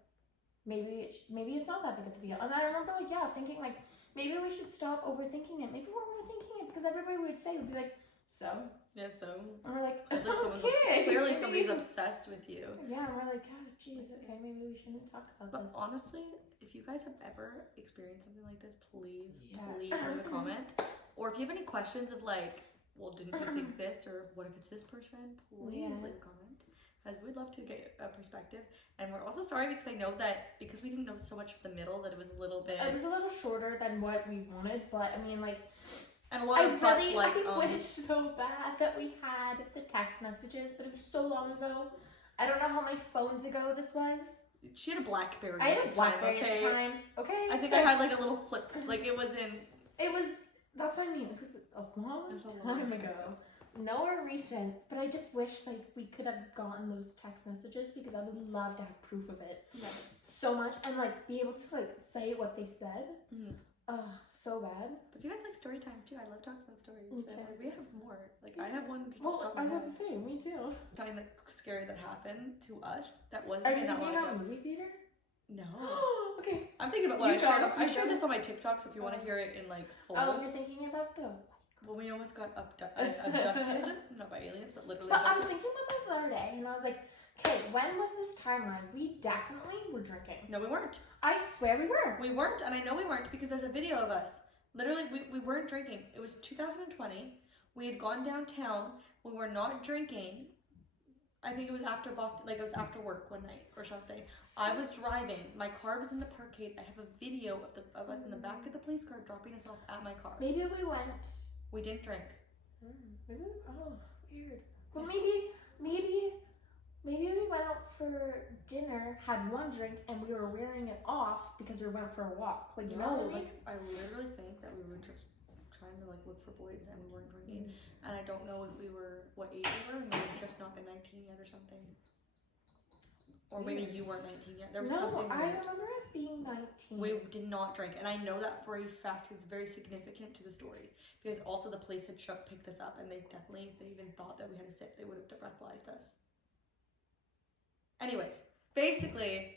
maybe it's not that big of a deal. And I remember thinking like, maybe we should stop overthinking it. Maybe we're overthinking it because everybody would be like, So. Yeah, so. And we're like, okay. Clearly somebody's obsessed with you. Yeah, and we're like, God, geez, okay, maybe we shouldn't talk about but this. But honestly, if you guys have ever experienced something like this, please leave a comment. Or if you have any questions of like, well, didn't you think this? Or what if it's this person? Please leave a comment. Because we'd love to get a perspective. And we're also sorry because I know that because we didn't know so much of the middle that it was a little bit... It was a little shorter than what we wanted, but I mean, like... And a lot of I wish so bad that we had the text messages, but it was so long ago. I don't know how many phones ago this was. She had a BlackBerry. I had a BlackBerry at the time. Okay. I think I had like a little flip, like it was in. It was. That's what I mean. It was a long time ago. Nowhere recent, but I just wish like we could have gotten those text messages because I would love to have proof of it. Yeah. So much and like be able to like say what they said. Mm-hmm. Oh, so bad. But if you guys like story times too, I love talking about stories. Me too. We have more. Like I have one. I have the same. Me too. Something that scary that happened to us that wasn't. Are you thinking about movie theater? No. Okay. I'm thinking about what I shared this on my TikTok, so if you want to hear it in like full. Oh, you're thinking about the. Well, we almost got abducted, not by aliens, but literally. But I was thinking about that the other day, and I was like, okay, when was this timeline? We definitely were drinking. No, we weren't. I swear we were. We weren't, and I know we weren't because there's a video of us. Literally, we weren't drinking. It was 2020. We had gone downtown. We were not drinking. I think it was after Boston, like it was after work one night or something. I was driving. My car was in the parkade. I have a video of us in the back of the police car dropping us off at my car. Maybe we went. We didn't drink. Maybe. Oh, weird. Well, maybe we went out for dinner, had one drink, and we were wearing it off because we went for a walk. Like you know, like I literally think that we were just trying to like look for boys and we weren't drinking. And I don't know if we were what age we were. Maybe just not been 19 yet or something. Or maybe you weren't 19 yet. There was something I remember us being 19. We did not drink, and I know that for a fact. It's very significant to the story because also the police had picked us up, and they even thought that we had a sip. They would have breathalyzed us. Anyways, basically,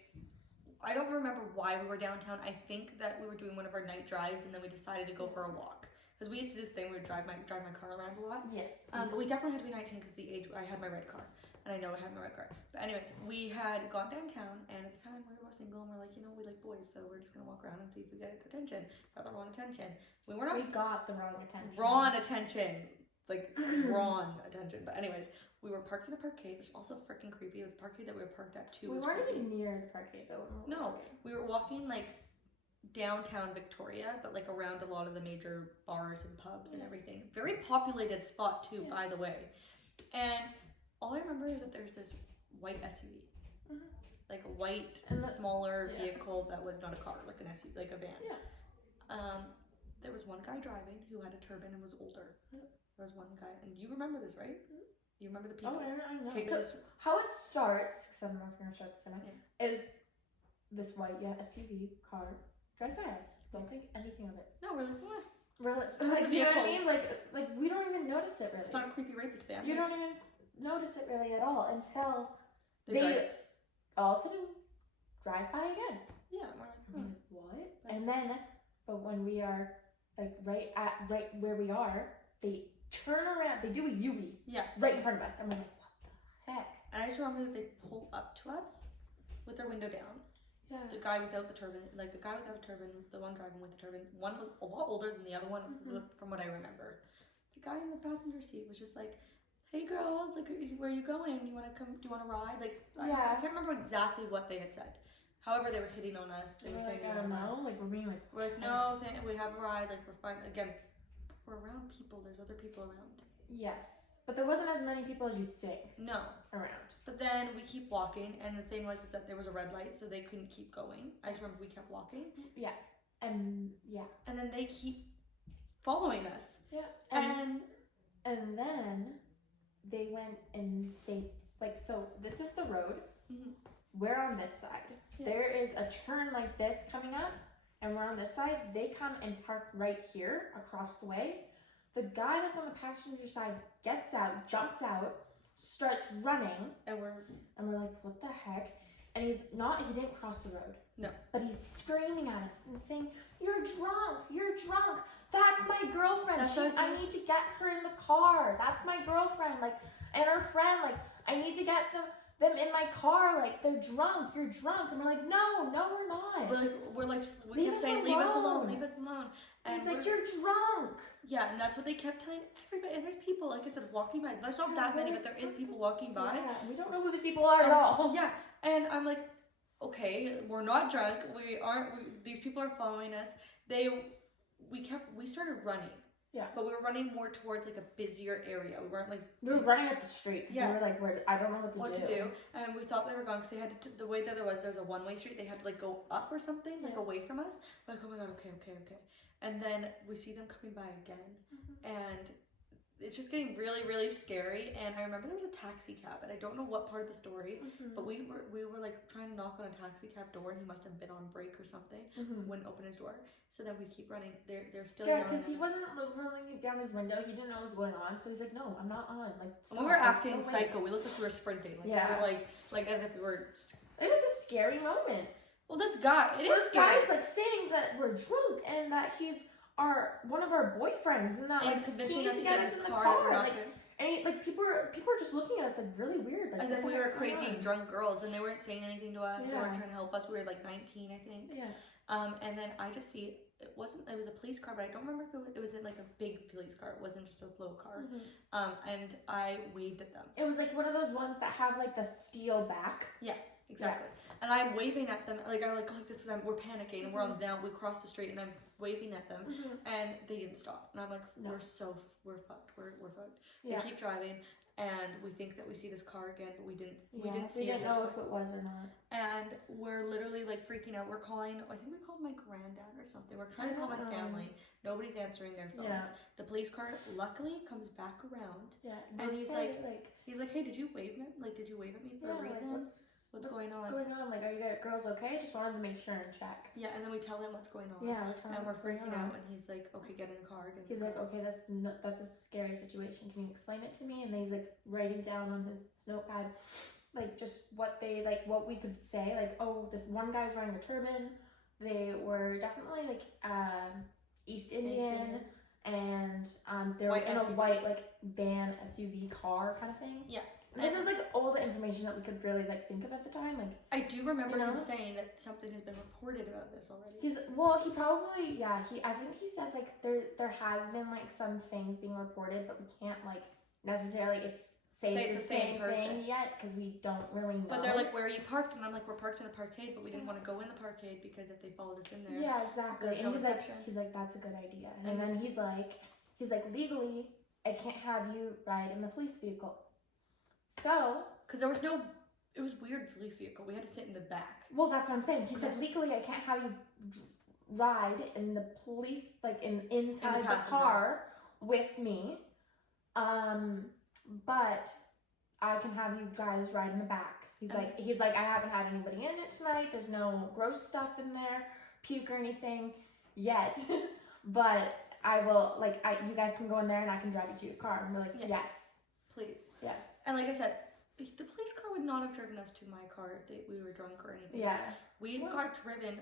I don't remember why we were downtown. I think that we were doing one of our night drives, and then we decided to go for a walk because we used to do this thing. We would drive my car around a lot. Yes. But we definitely had to be 19 because the age I had my red car. And I know I had my red car. But anyways, we had gone downtown, and at the time we were both single, and we're like, you know, we like boys, so we're just gonna walk around and see if we get attention. Got the wrong attention. We got the wrong attention. Wrong attention. Like, wrong attention. But anyways, we were parked in a parkade, which is also freaking creepy. The parkade that we were parked at, too, we weren't even near the parkade, though. We were walking, like, downtown Victoria, but, like, around a lot of the major bars and pubs and everything. Very populated spot, too, by the way. And all I remember is that there's this white SUV. Like a white, smaller vehicle that was not a car, like an SUV, like a van. Yeah. There was one guy driving who had a turban and was older. There was one guy, and you remember this, right? You remember the people? Oh, I know. Okay, how it starts, because I'm not going to start this is this white SUV car drives by us. Don't think anything of it. No, we're like, what? Like, you know what I mean? Like we don't even notice it really. It's not a creepy rapist family. You don't even notice it really at all until they all of a sudden drive by again. Yeah, we're like, what? And then, but when we are like right where we are, they turn around. They do a U-turn. Yeah. Right in front of us, and we're like, what the heck? And I just remember that they pull up to us with their window down. Yeah. The guy without the turban, like the guy without the turban, the one driving with the turban. One was a lot older than the other one, from what I remember. The guy in the passenger seat was just like, hey girls, like, where are you going? Do you want to ride? Like, I can't remember exactly what they had said. However, they were hitting on us. They were saying, I don't know. Like, we're being like, we're like, no, we have a ride. Like, we're fine. Again, we're around people. There's other people around. Yes, but there wasn't as many people as you think. No. Around. But then we keep walking, and the thing was is that there was a red light, so they couldn't keep going. I just remember we kept walking. Yeah. And then they keep following us. Yeah. And then they went and so this is the road. We're on this side. Yeah. There is a turn like this coming up, and we're on this side. They come and park right here across the way. The guy that's on the passenger side gets out, jumps out, starts running, and we're like, what the heck? And he didn't cross the road. No. But he's screaming at us and saying, you're drunk, that's my girlfriend. I need to get her in the car. That's my girlfriend. Like, and her friend, like, I need to get them in my car. Like, they're drunk. You're drunk. And we're like, no, we're not. We kept saying, leave us alone. And he's like, you're drunk. Yeah, and that's what they kept telling everybody. And there's people, like I said, walking by. There's not that many, but there is people walking by. Yeah, we don't know who these people are at all. Yeah, and I'm like, okay, we're not drunk. These people are following us. We started running. Yeah. But we were running more towards like a busier area. We weren't like... We were running up the street because we were like, I don't know what to do. And we thought they were gone because they had to, the way that there's a one-way street. They had to like go up or something, like away from us. We're like, oh my God, okay. And then we see them coming by again. And it's just getting really, really scary. And I remember there was a taxi cab, and I don't know what part of the story, but we were like trying to knock on a taxi cab door, and he must have been on break or something. Wouldn't open his door. So then we keep running. They're still because he wasn't rolling down his window. He didn't know what was going on, so he's like, "No, I'm not on." Like we were acting psycho. We looked like we were sprinting. Like we were like as if we were. It was a scary moment. Well, this guy's like saying that we're drunk and that he's one of our boyfriends, and that like he needs to get us in the car. Like, and people are just looking at us like really weird, like as if we were crazy drunk girls, and they weren't saying anything to us. They weren't trying to help us. We were like 19, I think. Yeah. And then I just see it was a police car, but I don't remember if it was in like a big police car. It wasn't just a little car. And I waved at them. It was like one of those ones that have like the steel back. Yeah, exactly. Yeah. And I'm waving at them, like I'm like this is we're panicking, and we're on down. We cross the street, and I'm waving at them, and they didn't stop. And I'm like, we're fucked. We're fucked. Yeah. They keep driving. And we think that we see this car again, but we didn't see it. We didn't know if it was or not. And we're literally like freaking out. We're calling, I think we called my granddad or something. We're trying to call my family. Nobody's answering their phones. Yeah. The police car luckily comes back around. Yeah. And he's like, hey, did you wave at me for a reason? What's going on? Like, are you girls okay? Just wanted to make sure and check. Yeah, and then we tell him what's going on. Yeah, we're freaking out, and he's like, okay, get in the car. He's like, okay, that's a scary situation. Can you explain it to me? And then he's like writing down on his notepad, like just what we could say. Like, oh, this one guy's wearing a turban. They were definitely like East Indian. And they were in a white like van SUV car kind of thing. Yeah. This is like all the information that we could really like think of at the time. Like I do remember him saying that something has been reported about this already. I think he said like there has been like some things being reported, but we can't like necessarily say it's the same thing yet because we don't really know. But they're like, where are you parked? And I'm like, we're parked in a parkade, but we didn't want to go in the parkade because if they followed us in there. Yeah, exactly. And he's like, that's a good idea. And then he's like, legally, I can't have you ride in the police vehicle. So, because it was weird police vehicle. We had to sit in the back. Well, that's what I'm saying. He said legally I can't have you ride in the police, like inside the car with me. But I can have you guys ride in the back. He's like, I haven't had anybody in it tonight. There's no gross stuff in there, puke or anything yet. But I will, you guys can go in there and I can drive you to your car. And we're like, yes. Please. Yes. And like I said, the police car would not have driven us to my car if we were drunk or anything. Yeah. We got driven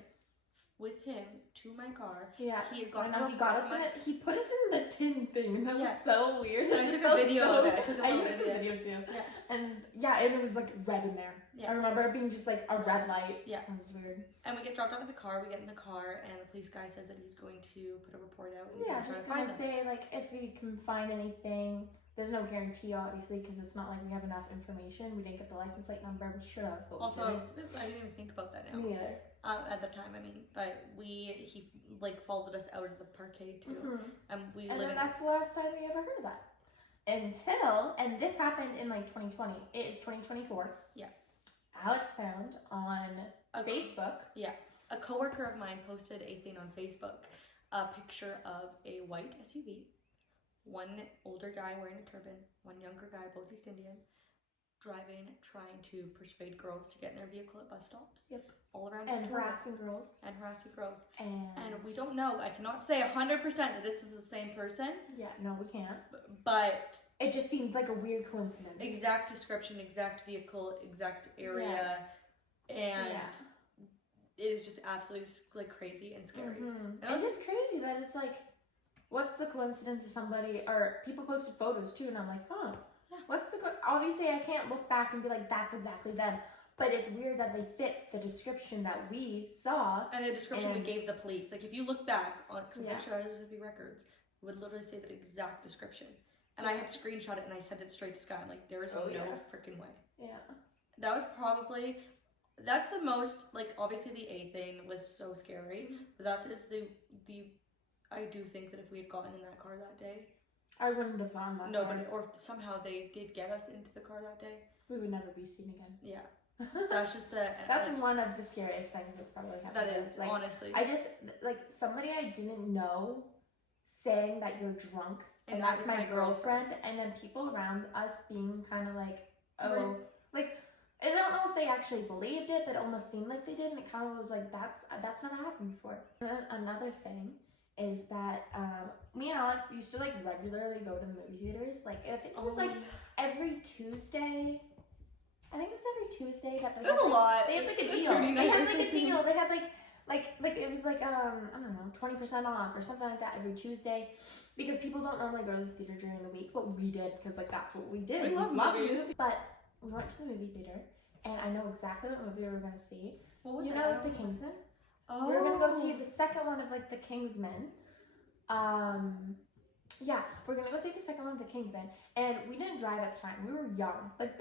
with him to my car. Yeah. He put us in the tin thing, and that was so weird. I took a video of it. I took a video too. Yeah. And it was like red in there. Yeah. I remember it being just like a red light. Yeah. It was weird. And we get dropped off at the car, we get in the car, and the police guy says that he's going to put a report out. And just gonna say like if we can find anything. There's no guarantee, obviously, because it's not like we have enough information. We didn't get the license plate number. We should have, but also, I didn't even think about that now. Me either. At the time, I mean, but he followed us out of the parkade too, and that's the last time we ever heard of that. And this happened in like 2020. It is 2024. Yeah. Alex found on Facebook. A coworker of mine posted a thing on Facebook, a picture of a white SUV. One older guy wearing a turban, one younger guy, both East Indian, driving, trying to persuade girls to get in their vehicle at bus stops. Yep. All around and harassing girls. And we don't know. I cannot say 100% that this is the same person. Yeah, no, we can't. But it just seemed like a weird coincidence. Exact description, exact vehicle, exact area, and it is just absolutely like crazy and scary. It's just crazy that it's like what's the coincidence of somebody, or people posted photos too, and I'm like, huh, Yeah. what's the, obviously I can't look back and be like, that's exactly them. But it's weird that they fit the description that we saw. And the description we gave the police. Like, if you look back on, because I'm Yeah. pretty sure I have the records, it would literally say that exact description. And I had screenshot it and I sent it straight to Sky. I'm like, there is no freaking way. Yeah. That was probably, that's the most, like, obviously the A thing was so scary. But that is the I do think that if we had gotten in that car that day. I wouldn't have gone that Nobody, or if somehow they did get us into the car that day. We would never be seen again. Yeah. That's just the... That's one of the scariest things that's probably happened. That is, like, honestly. I just, like, somebody I didn't know saying that you're drunk and that's my girlfriend, and then people around us being kind of like, oh, like, I don't know if they actually believed it, but it almost seemed like they did, and it kind of was like, that's never happened before. And then another thing is that me and Alex used to, like, regularly go to the movie theaters. Like, I think it was, like, every Tuesday. I think it was every Tuesday that it was a lot. They had like a deal. They had like a deal. They had like it was like I don't know, 20% off or something like that every Tuesday, because people don't normally go to the theater during the week, but we did because like that's what we did. We love movies. But we went to the movie theater, and I know exactly what movie we were gonna see. What was you it? know, The Kingsman. Oh. We were gonna go see the second one of like The Kingsman. Yeah, we're gonna go see the second one of The Kingsman, and we didn't drive at the time. We were young. Like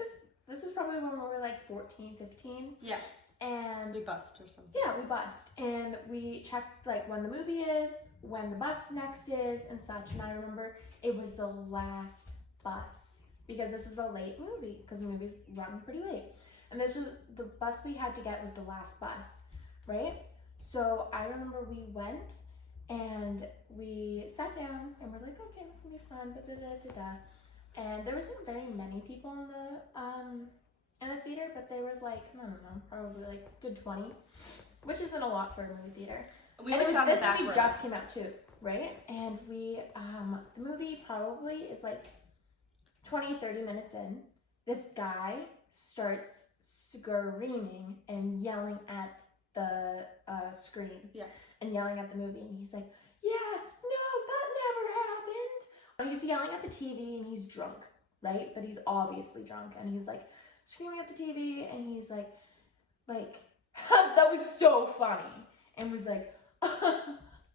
this is probably when we were like 14, 15. Yeah. And we bussed or something. Yeah, we bussed. And we checked like when the movie is, when the bus next is, and such. And I remember it was the last bus because this was a late movie because movies run pretty late. And this was the bus we had to get was the last bus, right? So I remember we went and we sat down and we're like, okay, this is gonna be fun, da da da da da. And there wasn't very many people in the theater, but there was like, I don't know, probably like good 20, which isn't a lot for a movie theater. We and it was sat this the back movie row. just came out too, right? And we, the movie probably is like 20, 30 minutes in. This guy starts screaming and yelling at the screen. Yeah. And yelling at the movie, and he's like, yeah, no, that never happened. And he's yelling at the TV, and he's drunk, right? But he's obviously drunk, and he's like screaming at the TV, and he's like, that was so funny, and was like,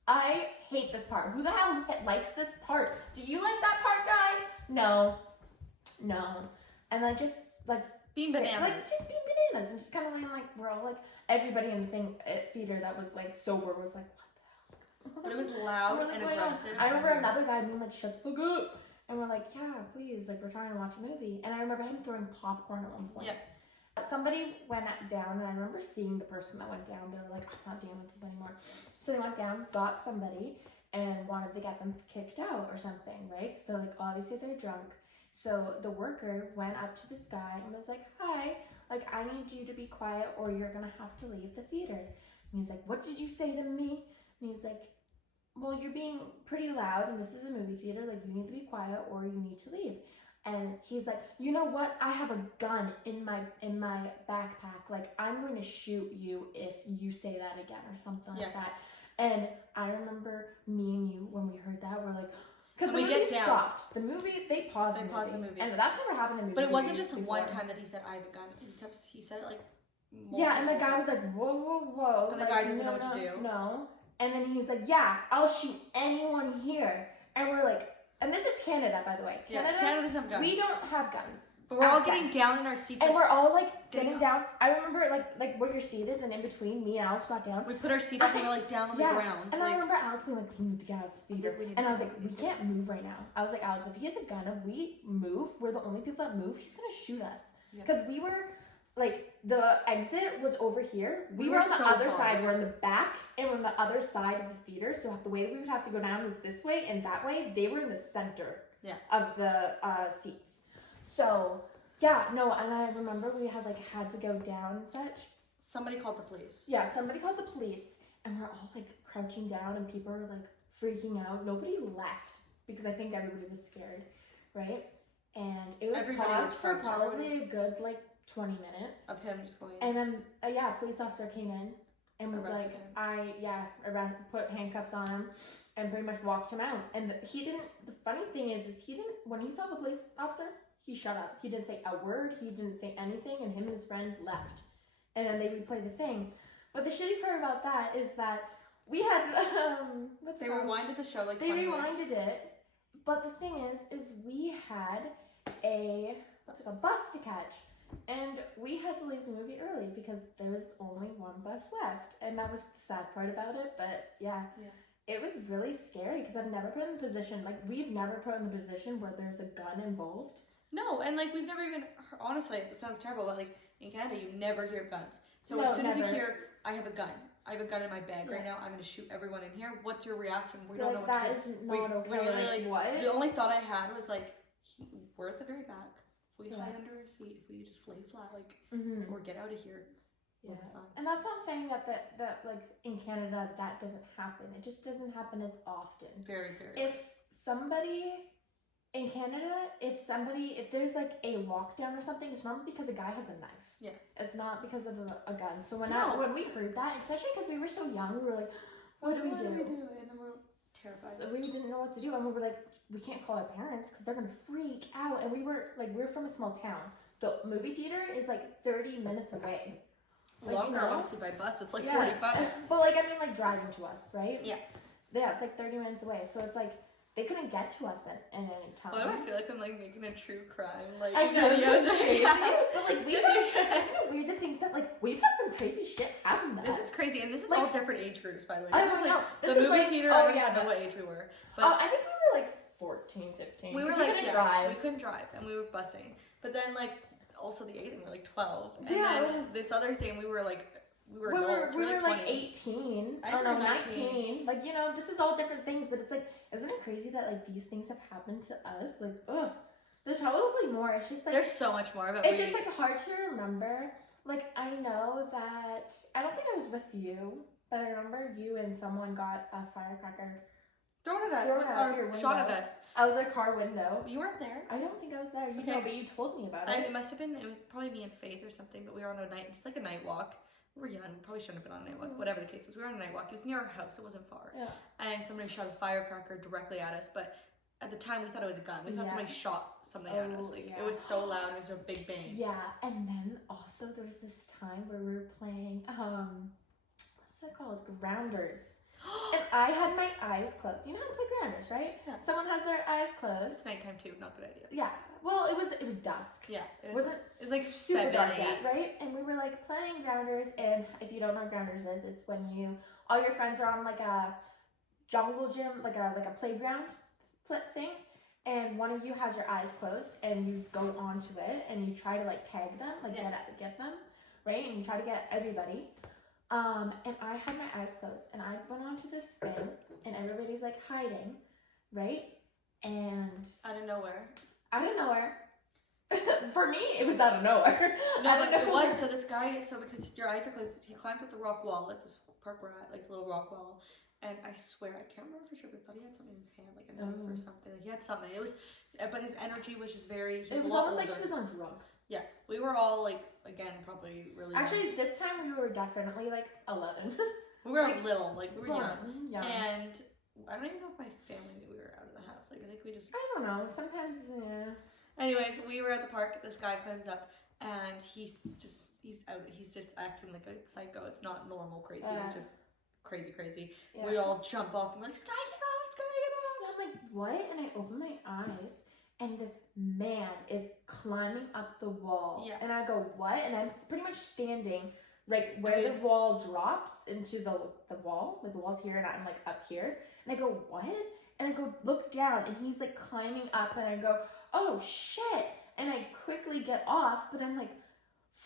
I hate this part. Who the hell likes this part? Do you like that part, guy? No. And I just like being bananas. Like just being bananas, and just kind of like we're all like everybody in the theater that was like sober was like, what the hell's going on? But it was loud and aggressive. I remember another guy being like, shut the fuck up. And we're like, yeah, please, like we're trying to watch a movie. And I remember him throwing popcorn at one point. Yeah. Somebody went down, and I remember seeing the person that went down. They were like, I'm not dealing with this anymore. So they went down, got somebody, and wanted to get them kicked out or something, right? So like obviously they're drunk. So the worker went up to this guy and was like, hi, like I need you to be quiet or you're gonna have to leave the theater. And he's like, what did you say to me? And he's like, well, you're being pretty loud and this is a movie theater, like you need to be quiet or you need to leave. And he's like, you know what? I have a gun in my backpack. Like I'm going to shoot you if you say that again or something like that. And I remember me and you when we heard that, we're like, because the movie stopped. The movie, they paused the movie. And that's never happened in movie. But it wasn't just one time that he said, I have a gun. He said it like yeah, and the guy was like, whoa, whoa, whoa. And the guy doesn't know what to do. No. And then he's like, yeah, I'll shoot anyone here. And we're like, and this is Canada, by the way. Canada doesn't have guns. We don't have guns. But we're all getting down in our seats. And we're all like getting down. I remember like where your seat is, and in between, me and Alex got down. We put our seat up and we're like down on the ground. And I remember Alex being like, we need to get out of this theater. And I was like, we can't move right now. I was like, Alex, if he has a gun, if we move, we're the only people that move, he's going to shoot us. Because we were, like, the exit was over here. We were on the other side. We're in the back, and we're on the other side of the theater. So the way we would have to go down was this way and that way. They were in the center of the seats. So... yeah, no, and I remember we had to go down and such. Somebody called the police. Yeah, somebody called the police, and we're all like crouching down, and people were like freaking out. Nobody left because I think everybody was scared, right? And it was paused for probably a good like 20 minutes of him just going. And then police officer came in, and was like, put handcuffs on him and pretty much walked him out. And he didn't, the funny thing is he didn't, when he saw the police officer, he shut up. He didn't say a word, he didn't say anything, and him and his friend left. And then they replayed the thing. But the shitty part about that is that we had, they rewinded the show like they 20 rewinded minutes. it, but the thing is we had a bus to catch. And we had to leave the movie early because there was only one bus left. And that was the sad part about it. But yeah. It was really scary because I've never put in the position, like we've never put in the position where there's a gun involved. No, and like we've never even, honestly, it sounds terrible, but like in Canada you never hear guns. So as soon as you hear, I have a gun in my bag right now, I'm going to shoot everyone in here, what's your reaction? We don't know what to do. That is not okay. What? The only thought I had was like, we're at the very back. If we hide under a seat, if we just lay flat, like, or get out of here. Yeah, and that's not saying that like in Canada that doesn't happen. It just doesn't happen as often. Very, very. If somebody in Canada, if there's like a lockdown or something, it's not because a guy has a knife. Yeah. It's not because of a gun. So when we heard that, especially because we were so young, we were like, what do we do? And then we're terrified. We didn't know what to do, and we were like, we can't call our parents because they're gonna freak out. And we're from a small town. The movie theater is like 30 minutes away. Like, longer, honestly, by bus. It's like 45. But like, I mean, like driving to us, right? Yeah. Yeah, it's like 30 minutes away. So it's like they couldn't get to us at any time. Why do I feel like I'm like making a true crime? Like I know, videos right now. But like isn't it weird to think that like we've had some crazy shit happen to us? This is crazy, and this is like, all different age groups, by the way. I This don't is know. Like, the movie theater. I don't know what age we were, but I think we were like 14, 15. We were like couldn't drive. We couldn't drive, and we were busing. But then like also the 8 and we're like 12, and then this other thing we were like. We were like 18. I don't know, 19. Like, you know, this is all different things, but it's like, isn't it crazy that like these things have happened to us? Like, ugh. There's probably more. It's just like there's so much more. But it's just like hard to remember. Like, I know that I don't think I was with you, but I remember you and someone got a firecracker thrown at us, shot at us out of their car window. You weren't there. I don't think I was there. You know, but you told me about it. It must have been. It was probably me and Faith or something. But we were on a night, just like a night walk. We were young, probably shouldn't have been on a night walk, whatever the case was. We were on a night walk. It was near our house, it wasn't far. Yeah. And somebody shot a firecracker directly at us, but at the time we thought it was a gun. We thought somebody shot something at us. Like, it was so loud, it was a big bang. Yeah, and then also there was this time where we were playing, what's that called? Grounders. And I had my eyes closed. You know how to play grounders, right? Yeah. Someone has their eyes closed. It's nighttime too, not a good idea. Yeah. Well, it was dusk. Yeah. It was like super dark yet, right? And we were like playing grounders, and if you don't know what grounders is, it's when all your friends are on like a jungle gym, like a playground thing, and one of you has your eyes closed, and you go onto it, and you try to like tag them, like get them, right? And you try to get everybody. And I had my eyes closed, and I went onto this thing, and everybody's like hiding, right? And out of nowhere. For me, it was out of nowhere. No, but it was. So this guy, because your eyes are closed, he climbed up the rock wall at this park we're at, like the little rock wall. And I swear, I can't remember for sure, but I thought he had something in his hand, like a knife or something. Like he had something. It was, but his energy was just very. It was almost like he was on drugs. Yeah, we were all like, again, probably really. Actually, this time we were definitely like 11. We were like, little, like we were young. And I don't even know if my family knew we were out of the house. Like I think we just. I don't know. Sometimes, yeah. Anyways, we were at the park. This guy climbs up, and he's out. He's just acting like a psycho. It's not normal crazy. It's just crazy. Yeah. We all jump off and we're like, Sky, get off! And I'm like, what? And I open my eyes, and this man is climbing up the wall. Yeah. And I go, what? And I'm pretty much standing like where the wall drops into the wall. Like the wall's here, and I'm like up here. And I go, what? And I go, look down, and he's like climbing up, and I go, oh shit. And I quickly get off, but I'm like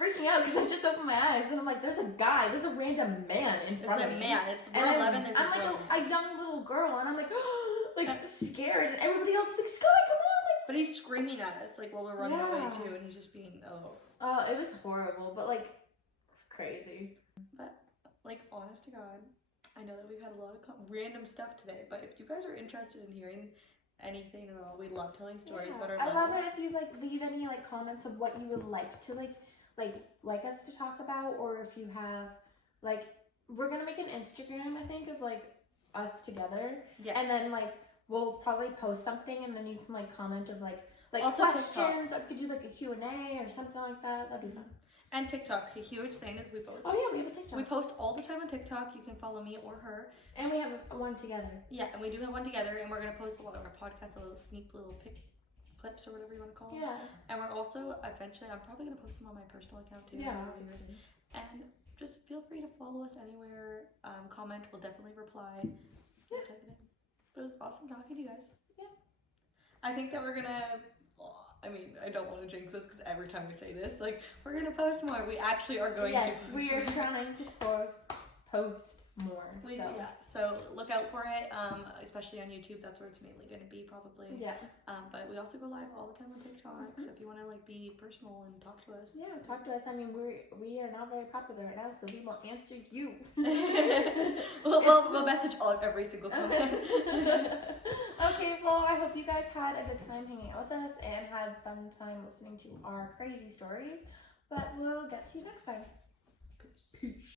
freaking out because I just opened my eyes, and I'm like, there's a random man in front of me. We're 11. I'm like a young little girl, and I'm like, like scared, and everybody else is like, Sky, come on! Like, but he's screaming at us like while we're running away too, and he's just being Oh, it was horrible, but like crazy. But like, honest to God, I know that we've had a lot of random stuff today, but if you guys are interested in hearing anything at all, we love telling stories about our lives. I love it if you like leave any like comments of what you would like to like us to talk about, or if you have like we're gonna make an Instagram, I think, of like us together. Yes. And then like we'll probably post something, and then you can like comment of like also questions. Or we could do like a Q&A or something like that. That'd be fun. And TikTok, a huge thing is we post. Oh yeah, we have a TikTok. We post all the time on TikTok. You can follow me or her. And we have one together. Yeah, and we do have one together, and we're gonna post a lot of our podcasts, a little sneak little clips or whatever you want to call them. Yeah. And we're also eventually, I'm probably gonna post them on my personal account too. Yeah. And just feel free to follow us anywhere. Comment, we'll definitely reply. Yeah. Type of thing. But it was awesome talking to you guys. Yeah. I think that we're gonna. I mean, I don't want to jinx this because every time we say this, like, we're gonna post more. We actually are going to. Yes, we are trying to post more. Yeah, so look out for it, especially on YouTube. That's where it's mainly going to be, probably. Yeah. But we also go live all the time on TikTok, so if you want to like be personal and talk to us. Yeah, talk to us. I mean, we are not very popular right now, so we will answer you. we'll message every single comment. Okay, well, I hope you guys had a good time hanging out with us and had fun time listening to our crazy stories. But we'll get to you next time. Peace.